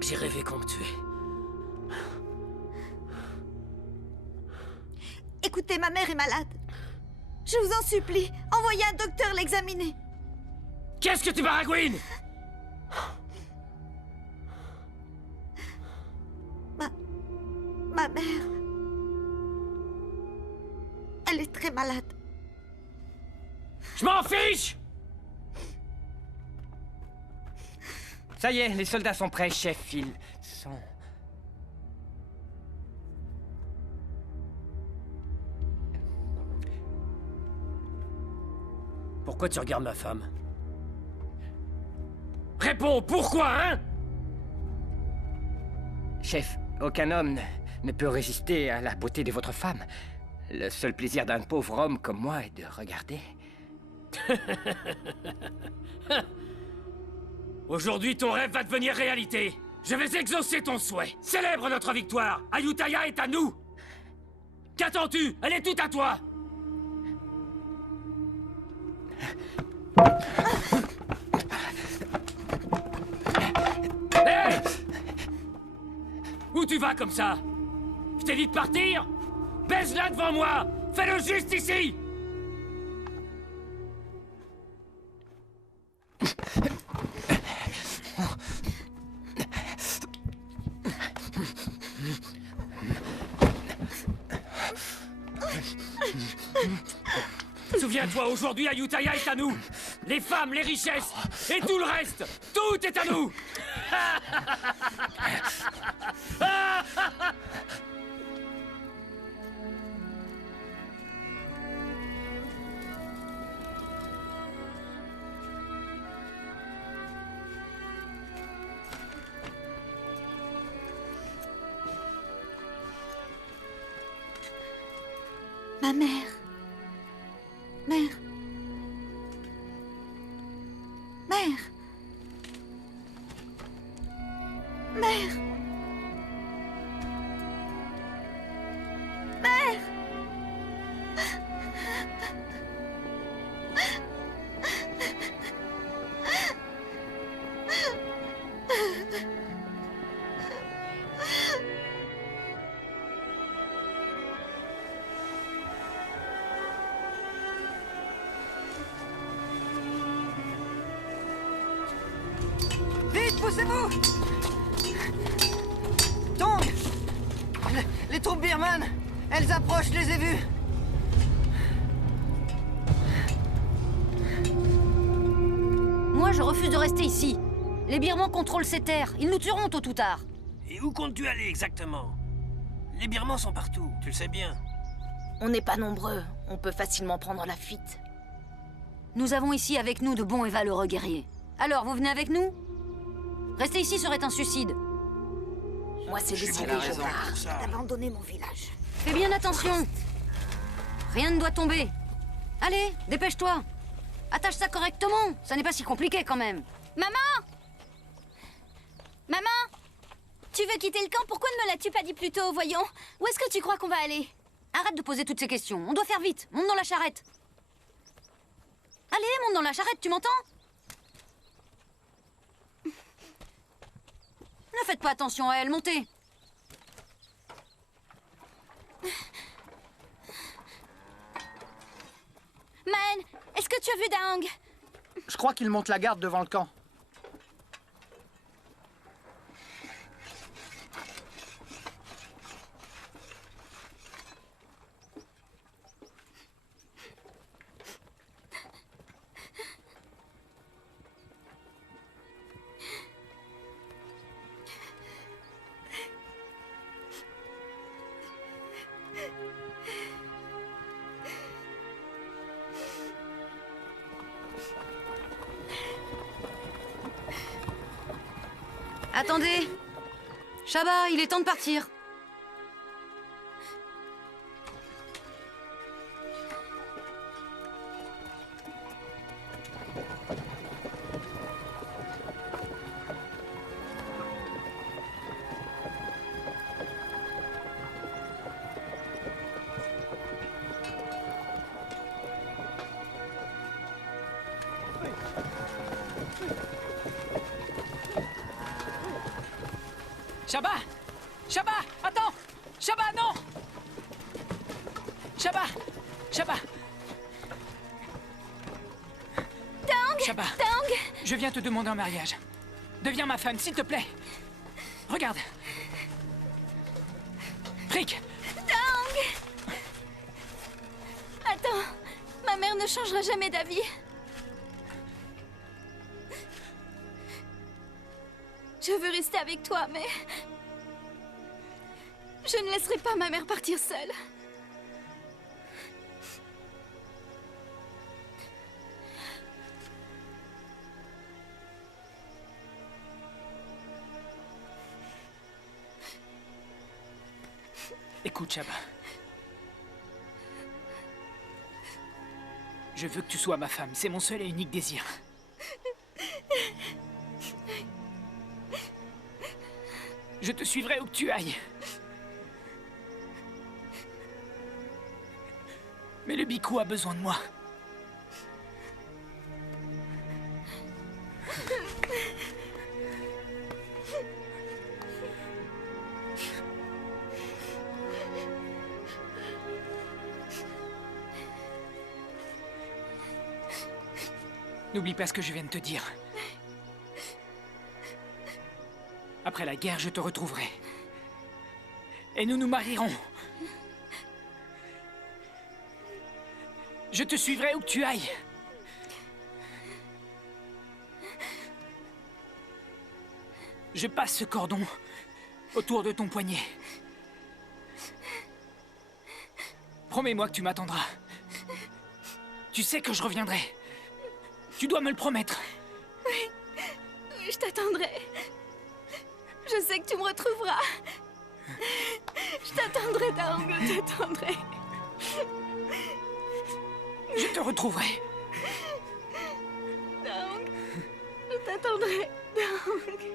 J'ai rêvé qu'on me tuait. Écoutez, ma mère est malade. Je vous en supplie, envoyez un docteur l'examiner. Qu'est-ce que tu baragouines? Ma mère... Elle est très malade. Je m'en fiche! Ça y est, les soldats sont prêts, chef. Ils sont... Pourquoi tu regardes ma femme? Réponds, pourquoi, hein? Chef, aucun homme ne peut résister à la beauté de votre femme. Le seul plaisir d'un pauvre homme comme moi est de regarder. Aujourd'hui, ton rêve va devenir réalité. Je vais exaucer ton souhait. Célèbre notre victoire. Ayutthaya est à nous. Qu'attends-tu? Elle est toute à toi. Hey! Où tu vas comme ça? Je t'ai dit de partir? Baise-la devant moi! Fais-le juste ici! Souviens-toi, aujourd'hui, Ayutthaya est à nous. Les femmes, les richesses et tout le reste. Tout est à nous. Ma mère. Mère. Mère. Dépêchez-vous! Tong! Les troupes birmanes! Elles approchent, je les ai vues! Moi, je refuse de rester ici. Les Birmans contrôlent ces terres. Ils nous tueront tôt ou tard. Et où comptes-tu aller exactement? Les Birmans sont partout, tu le sais bien. On n'est pas nombreux. On peut facilement prendre la fuite. Nous avons ici avec nous de bons et valeureux guerriers. Alors, vous venez avec nous? Rester ici serait un suicide. Moi, c'est décidé, je pars. D'abandonner mon village. Fais bien attention. Rien ne doit tomber. Allez, dépêche-toi. Attache ça correctement. Ça n'est pas si compliqué quand même. Maman! Maman! Tu veux quitter le camp? Pourquoi ne me l'as-tu pas dit plus tôt, voyons? Où est-ce que tu crois qu'on va aller? Arrête de poser toutes ces questions. On doit faire vite. Monte dans la charrette. Allez, monte dans la charrette, tu m'entends? Ne faites pas attention à elle, montez. Man, est-ce que tu as vu Daang? Je crois qu'il monte la garde devant le camp. Attendez. Shaba, il est temps de partir. Shaba! Shaba! Attends! Shaba, non! Shaba! Shaba! Daang! Shaba! Daang! Je viens te demander en mariage. Deviens ma femme, s'il te plaît. Regarde. Frick! Daang! Attends, ma mère ne changera jamais d'avis. Je veux rester avec toi, mais... je ne laisserai pas ma mère partir seule. Écoute, Shaba. Je veux que tu sois ma femme. C'est mon seul et unique désir. Je te suivrai où que tu ailles. Mais le Bhikkhu a besoin de moi. N'oublie pas ce que je viens de te dire. Après la guerre, je te retrouverai. Et nous nous marierons. Je te suivrai où que tu ailles. Je passe ce cordon autour de ton poignet. Promets-moi que tu m'attendras. Tu sais que je reviendrai. Tu dois me le promettre. Oui, je t'attendrai. Je sais que tu me retrouveras. Je t'attendrai, Daang, je t'attendrai. Je te retrouverai. Daang, je t'attendrai, Daang.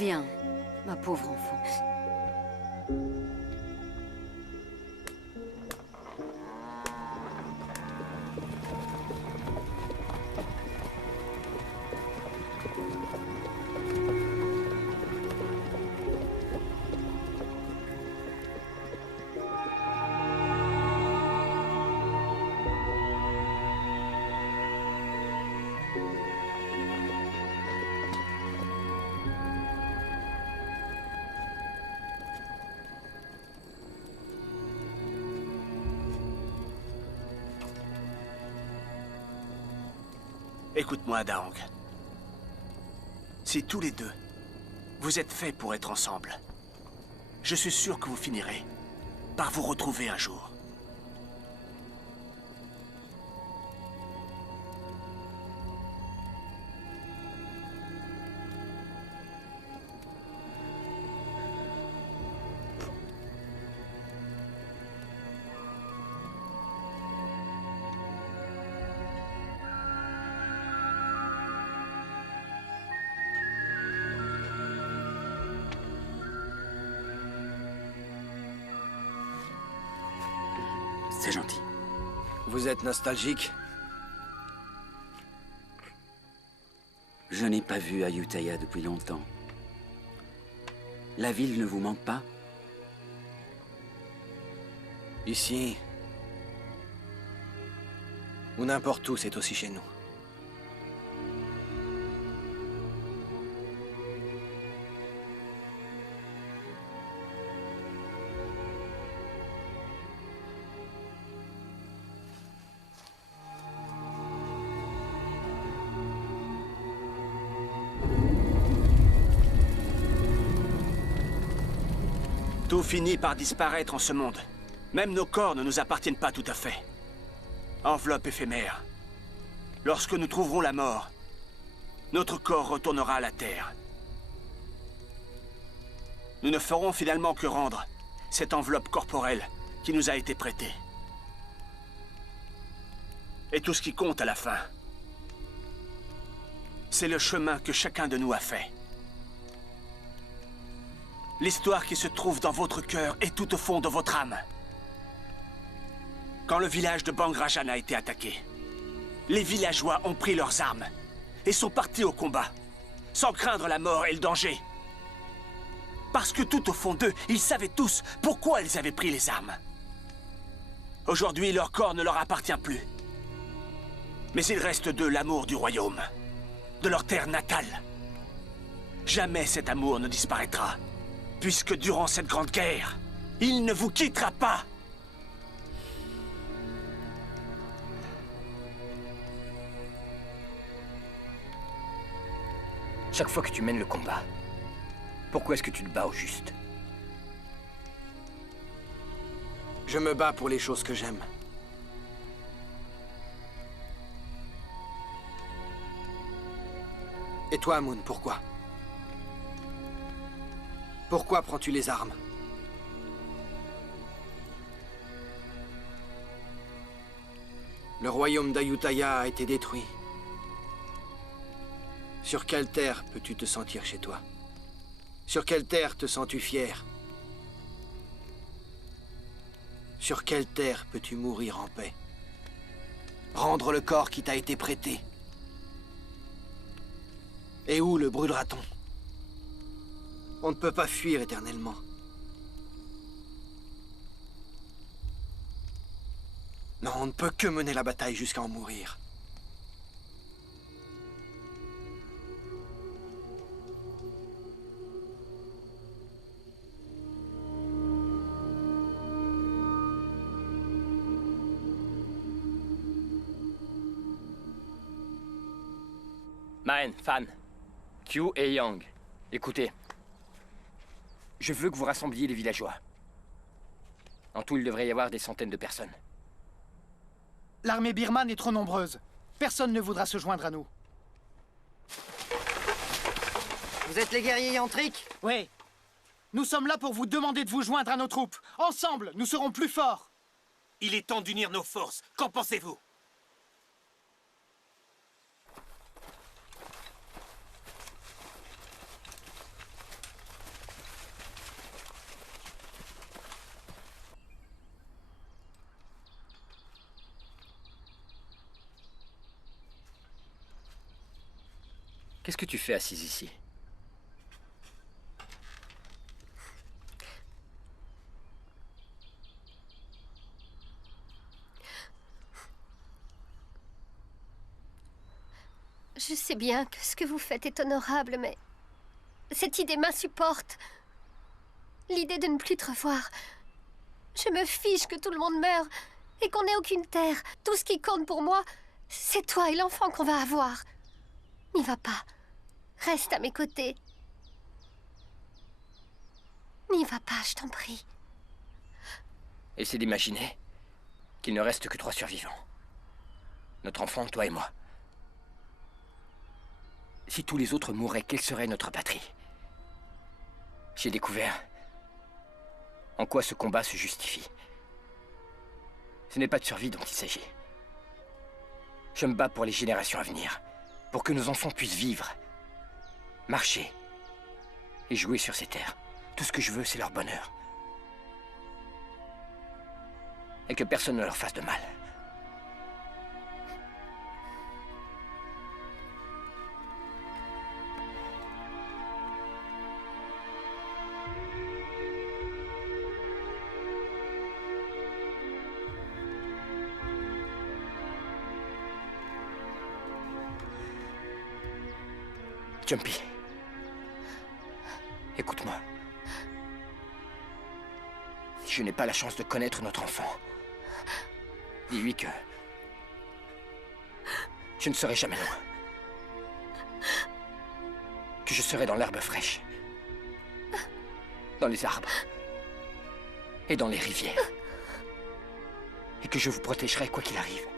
Viens, ma pauvre enfant. Écoute-moi, Daang. Si tous les deux, vous êtes faits pour être ensemble, je suis sûr que vous finirez par vous retrouver un jour. C'est gentil. Vous êtes nostalgique? Je n'ai pas vu Ayutthaya depuis longtemps. La ville ne vous manque pas? Ici, ou n'importe où, c'est aussi chez nous. Tout finit par disparaître en ce monde. Même nos corps ne nous appartiennent pas tout à fait. Enveloppe éphémère. Lorsque nous trouverons la mort, notre corps retournera à la Terre. Nous ne ferons finalement que rendre cette enveloppe corporelle qui nous a été prêtée. Et tout ce qui compte à la fin, c'est le chemin que chacun de nous a fait. L'histoire qui se trouve dans votre cœur et tout au fond de votre âme. Quand le village de Bang Rajan a été attaqué, les villageois ont pris leurs armes et sont partis au combat, sans craindre la mort et le danger. Parce que tout au fond d'eux, ils savaient tous pourquoi ils avaient pris les armes. Aujourd'hui, leur corps ne leur appartient plus. Mais il reste d'eux l'amour du royaume, de leur terre natale. Jamais cet amour ne disparaîtra. Puisque durant cette grande guerre, il ne vous quittera pas. Chaque fois que tu mènes le combat, pourquoi est-ce que tu te bats au juste? Je me bats pour les choses que j'aime. Et toi, Moon, pourquoi? Pourquoi prends-tu les armes? Le royaume d'Ayutthaya a été détruit. Sur quelle terre peux-tu te sentir chez toi? Sur quelle terre te sens-tu fier? Sur quelle terre peux-tu mourir en paix? Rendre le corps qui t'a été prêté? Et où le brûlera-t-on? On ne peut pas fuir éternellement. Non, on ne peut que mener la bataille jusqu'à en mourir. Maen, Fan, Q et Yang, écoutez. Je veux que vous rassembliez les villageois. En tout, il devrait y avoir des centaines de personnes. L'armée birmane est trop nombreuse. Personne ne voudra se joindre à nous. Vous êtes les guerriers yantriques? Oui. Nous sommes là pour vous demander de vous joindre à nos troupes. Ensemble, nous serons plus forts. Il est temps d'unir nos forces. Qu'en pensez-vous? Qu'est-ce que tu fais assise ici? Je sais bien que ce que vous faites est honorable, mais cette idée m'insupporte. L'idée de ne plus te revoir. Je me fiche que tout le monde meure et qu'on n'ait aucune terre. Tout ce qui compte pour moi, c'est toi et l'enfant qu'on va avoir. N'y va pas. Reste à mes côtés. N'y va pas, je t'en prie. Essaie d'imaginer qu'il ne reste que 3 survivants. Notre enfant, toi et moi. Si tous les autres mouraient, quelle serait notre patrie? J'ai découvert en quoi ce combat se justifie. Ce n'est pas de survie dont il s'agit. Je me bats pour les générations à venir, pour que nos enfants puissent vivre, marcher et jouer sur ces terres. Tout ce que je veux, c'est leur bonheur. Et que personne ne leur fasse de mal. Jumpy, écoute-moi. Si je n'ai pas la chance de connaître notre enfant, dis-lui que je ne serai jamais loin. Que je serai dans l'herbe fraîche, dans les arbres et dans les rivières. Et que je vous protégerai quoi qu'il arrive.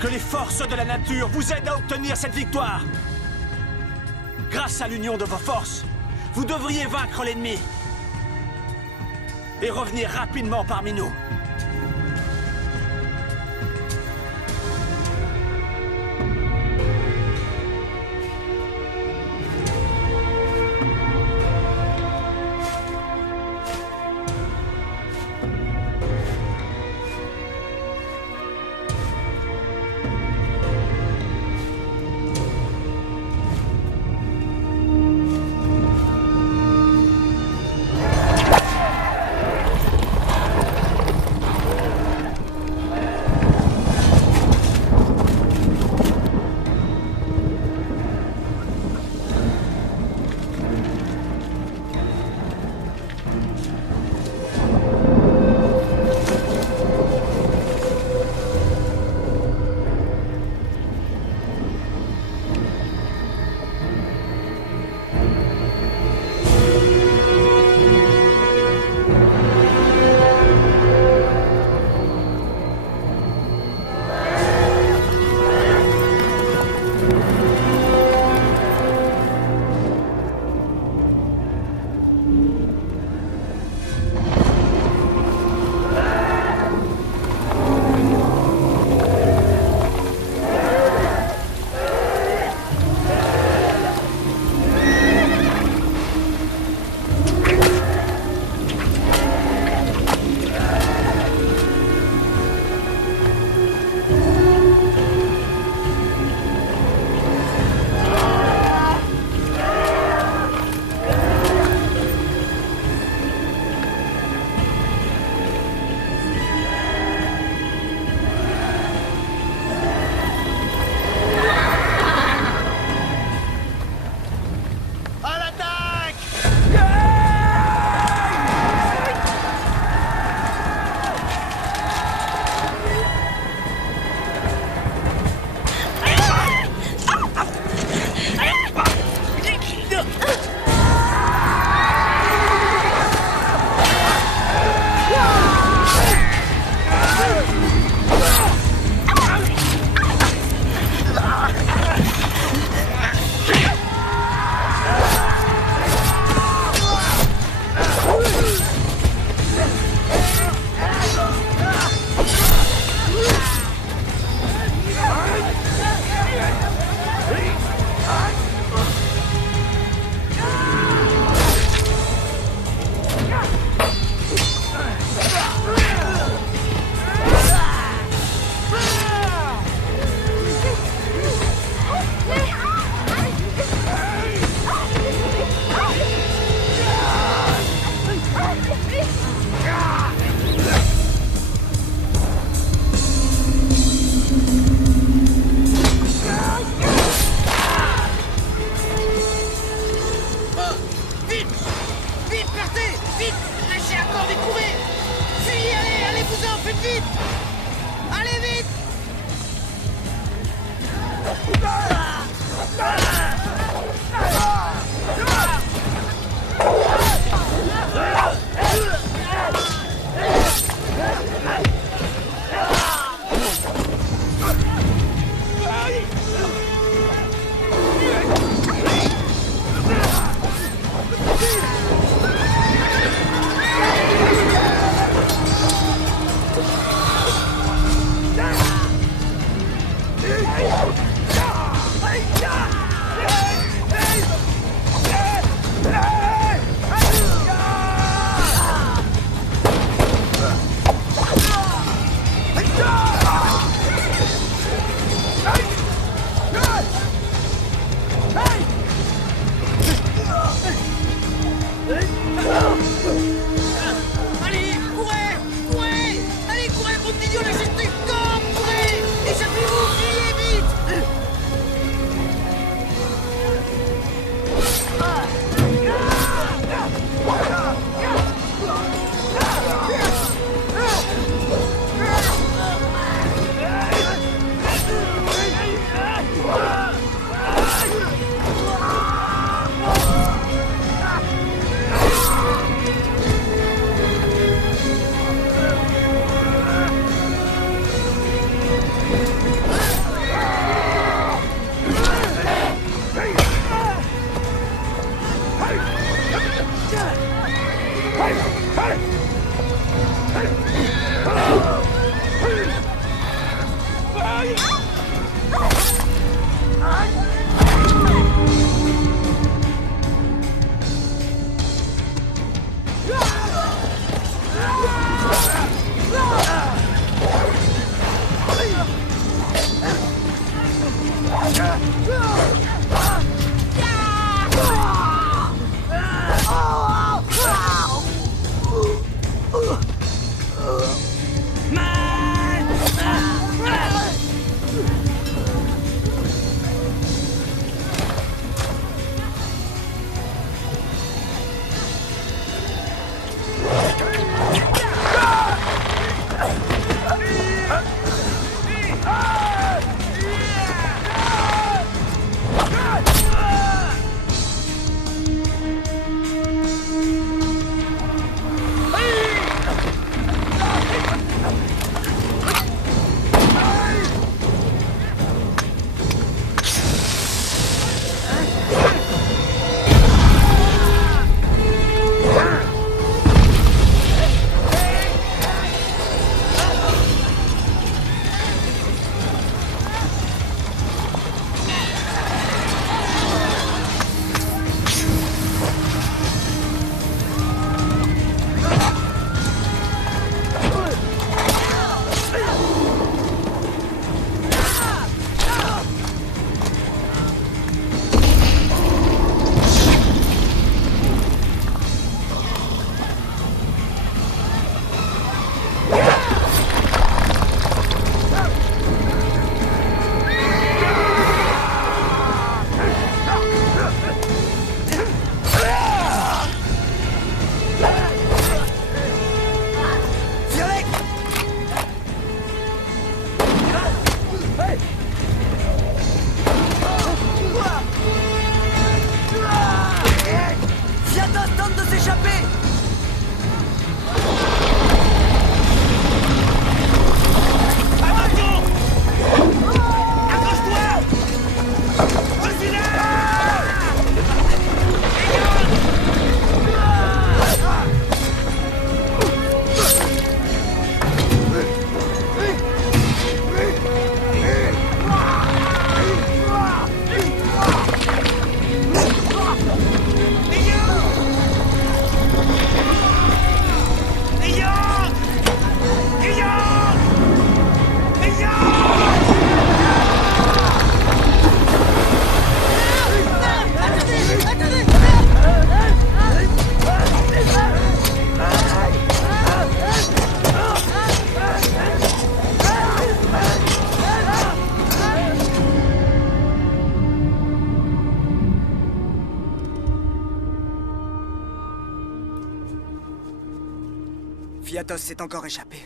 Que les forces de la nature vous aident à obtenir cette victoire. Grâce à l'union de vos forces, vous devriez vaincre l'ennemi et revenir rapidement parmi nous. courez! Fuyez, allez-vous-en, faites vite! Allez vite! Allez, courez! Allez, courez, groupe d'idiots, lâchez ce truc! Courez! Échappez-vous, fuyez vite! Fiatos s'est encore échappé.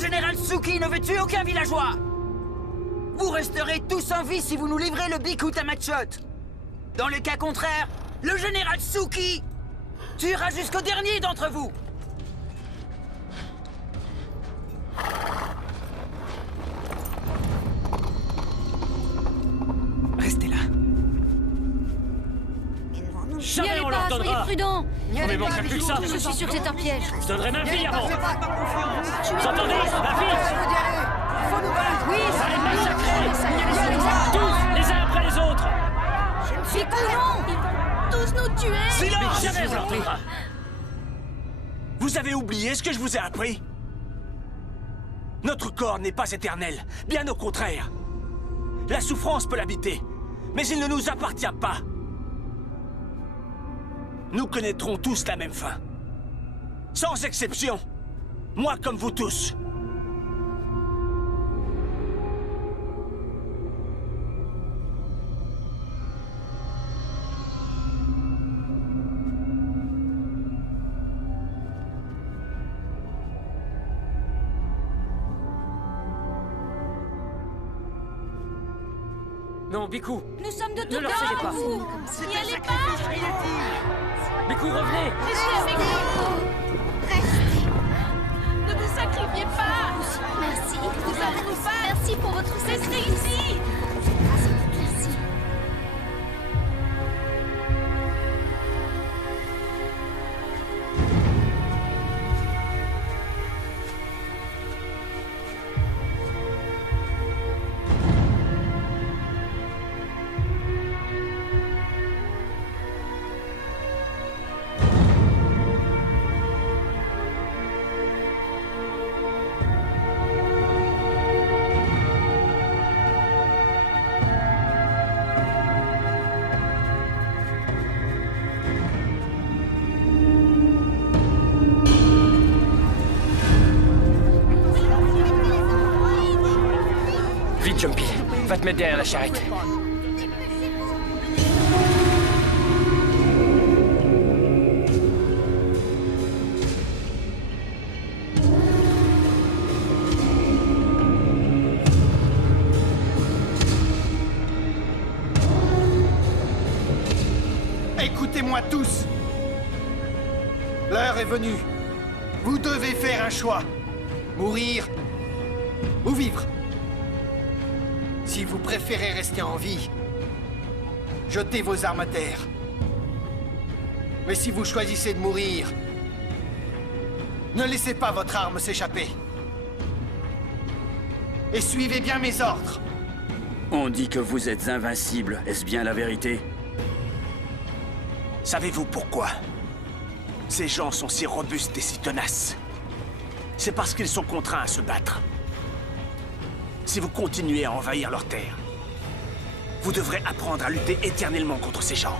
général Tsuki ne veut tuer aucun villageois. Vous resterez tous en vie si vous nous livrez le Bikku Tamachot. Dans le cas contraire, le général Tsuki tuera jusqu'au dernier d'entre vous. Restez là. Jamais N'y allez on pas, leur soyez donnera. prudents. N'y On allez ne pas, manquerait plus que ça. je suis sûr que c'est un piège. Je donnerai ma vie avant. Vous Vous entendez, ma fille? Faut nous battre. Oui, Vous allez oui, massacrer. Tous, les uns après les autres. Bikku, non. Ils vont tous nous tuer. Silence! Jamais on leur donnera. Vous avez oublié ce que je vous ai appris? Notre corps n'est pas éternel, bien au contraire. La souffrance peut l'habiter, mais il ne nous appartient pas. Nous connaîtrons tous la même fin. Sans exception. Moi comme vous tous. Non, Biku. Nous sommes de Ne tout leur cédez cœur pas. à vous. N'y allez pas. Biku, revenez. Restez avec nous. Ne vous sacrifiez pas. Merci. Nous avons nos femmes. Merci pour votre Restez ici. Merci. Vite, Jumpy. Va te mettre derrière la charrette. Écoutez-moi tous. L'heure est venue. Vous devez faire un choix. Mourir ou vivre. Si vous préférez rester en vie, jetez vos armes à terre. Mais si vous choisissez de mourir, ne laissez pas votre arme s'échapper. Et suivez bien mes ordres. On dit que vous êtes invincible. Est-ce bien la vérité? Savez-vous pourquoi ces gens sont si robustes et si tenaces? C'est parce qu'ils sont contraints à se battre. Si vous continuez à envahir leur terre, vous devrez apprendre à lutter éternellement contre ces gens.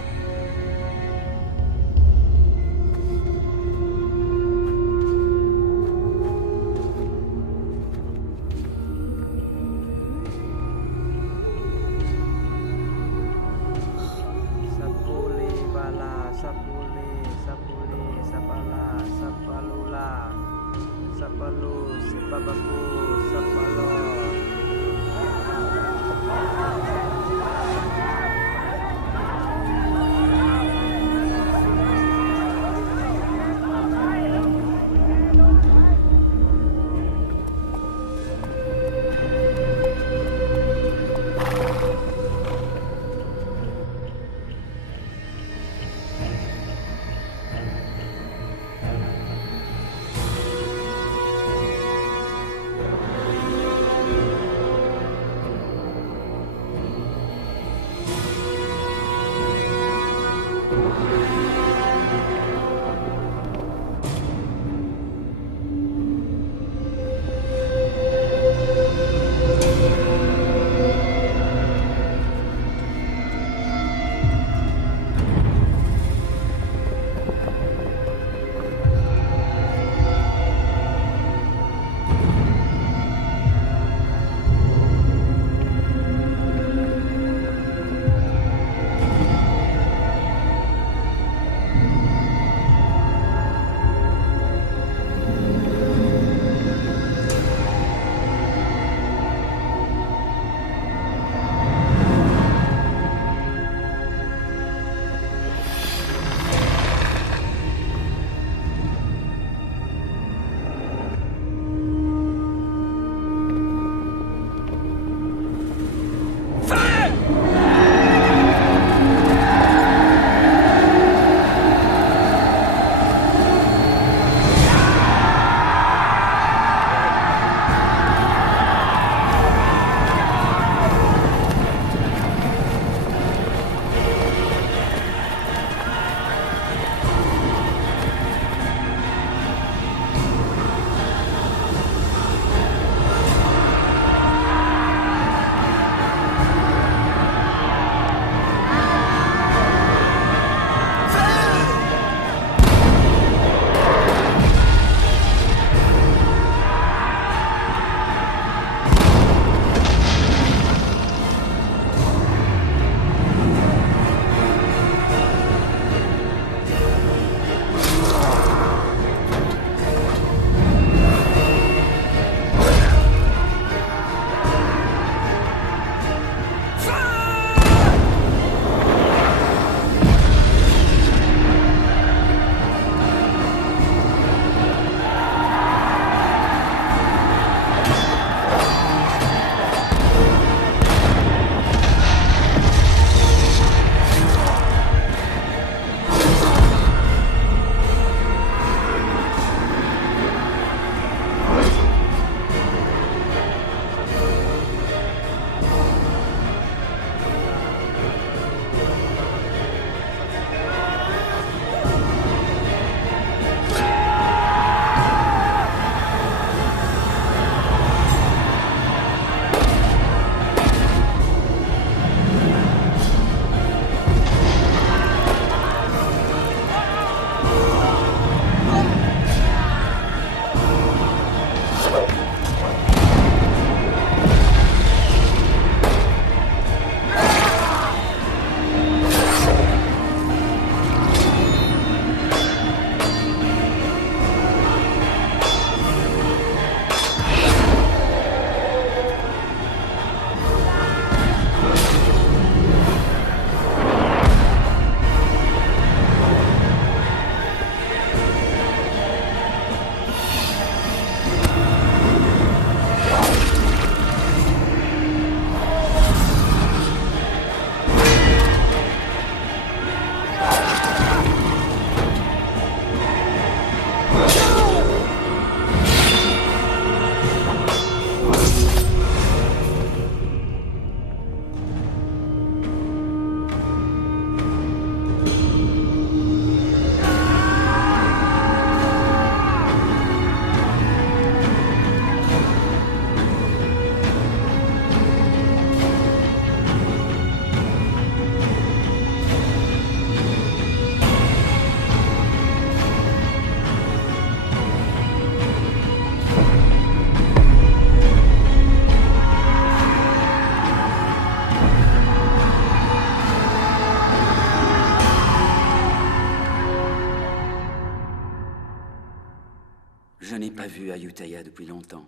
Je n'ai pas vu Ayutthaya depuis longtemps.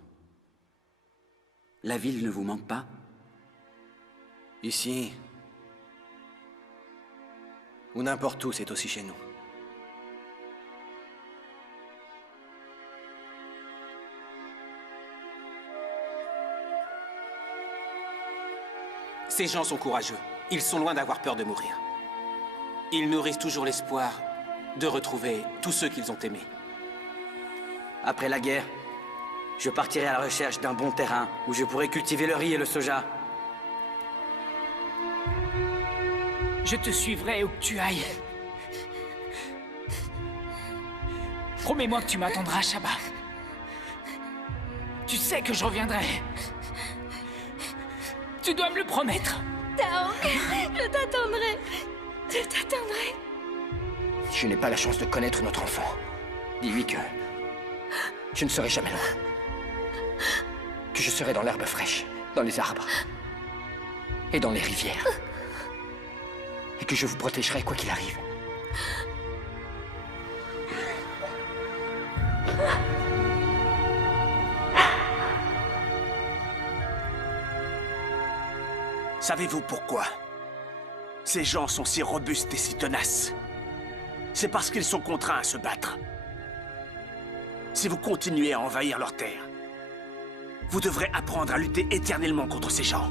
La ville ne vous manque pas? Ici, ou n'importe où, c'est aussi chez nous. Ces gens sont courageux. Ils sont loin d'avoir peur de mourir. Ils nourrissent toujours l'espoir de retrouver tous ceux qu'ils ont aimés. Après la guerre, je partirai à la recherche d'un bon terrain où je pourrai cultiver le riz et le soja. Je te suivrai où que tu ailles. Promets-moi que tu m'attendras, Shaba. Tu sais que je reviendrai. Tu dois me le promettre. Taong, je t'attendrai. Je t'attendrai. Si je n'ai pas la chance de connaître notre enfant, dis-lui que je ne serai jamais loin. Que je serai dans l'herbe fraîche, dans les arbres et dans les rivières. Et que je vous protégerai quoi qu'il arrive. Savez-vous pourquoi ces gens sont si robustes et si tenaces? C'est parce qu'ils sont contraints à se battre. Si vous continuez à envahir leurs terres, vous devrez apprendre à lutter éternellement contre ces gens.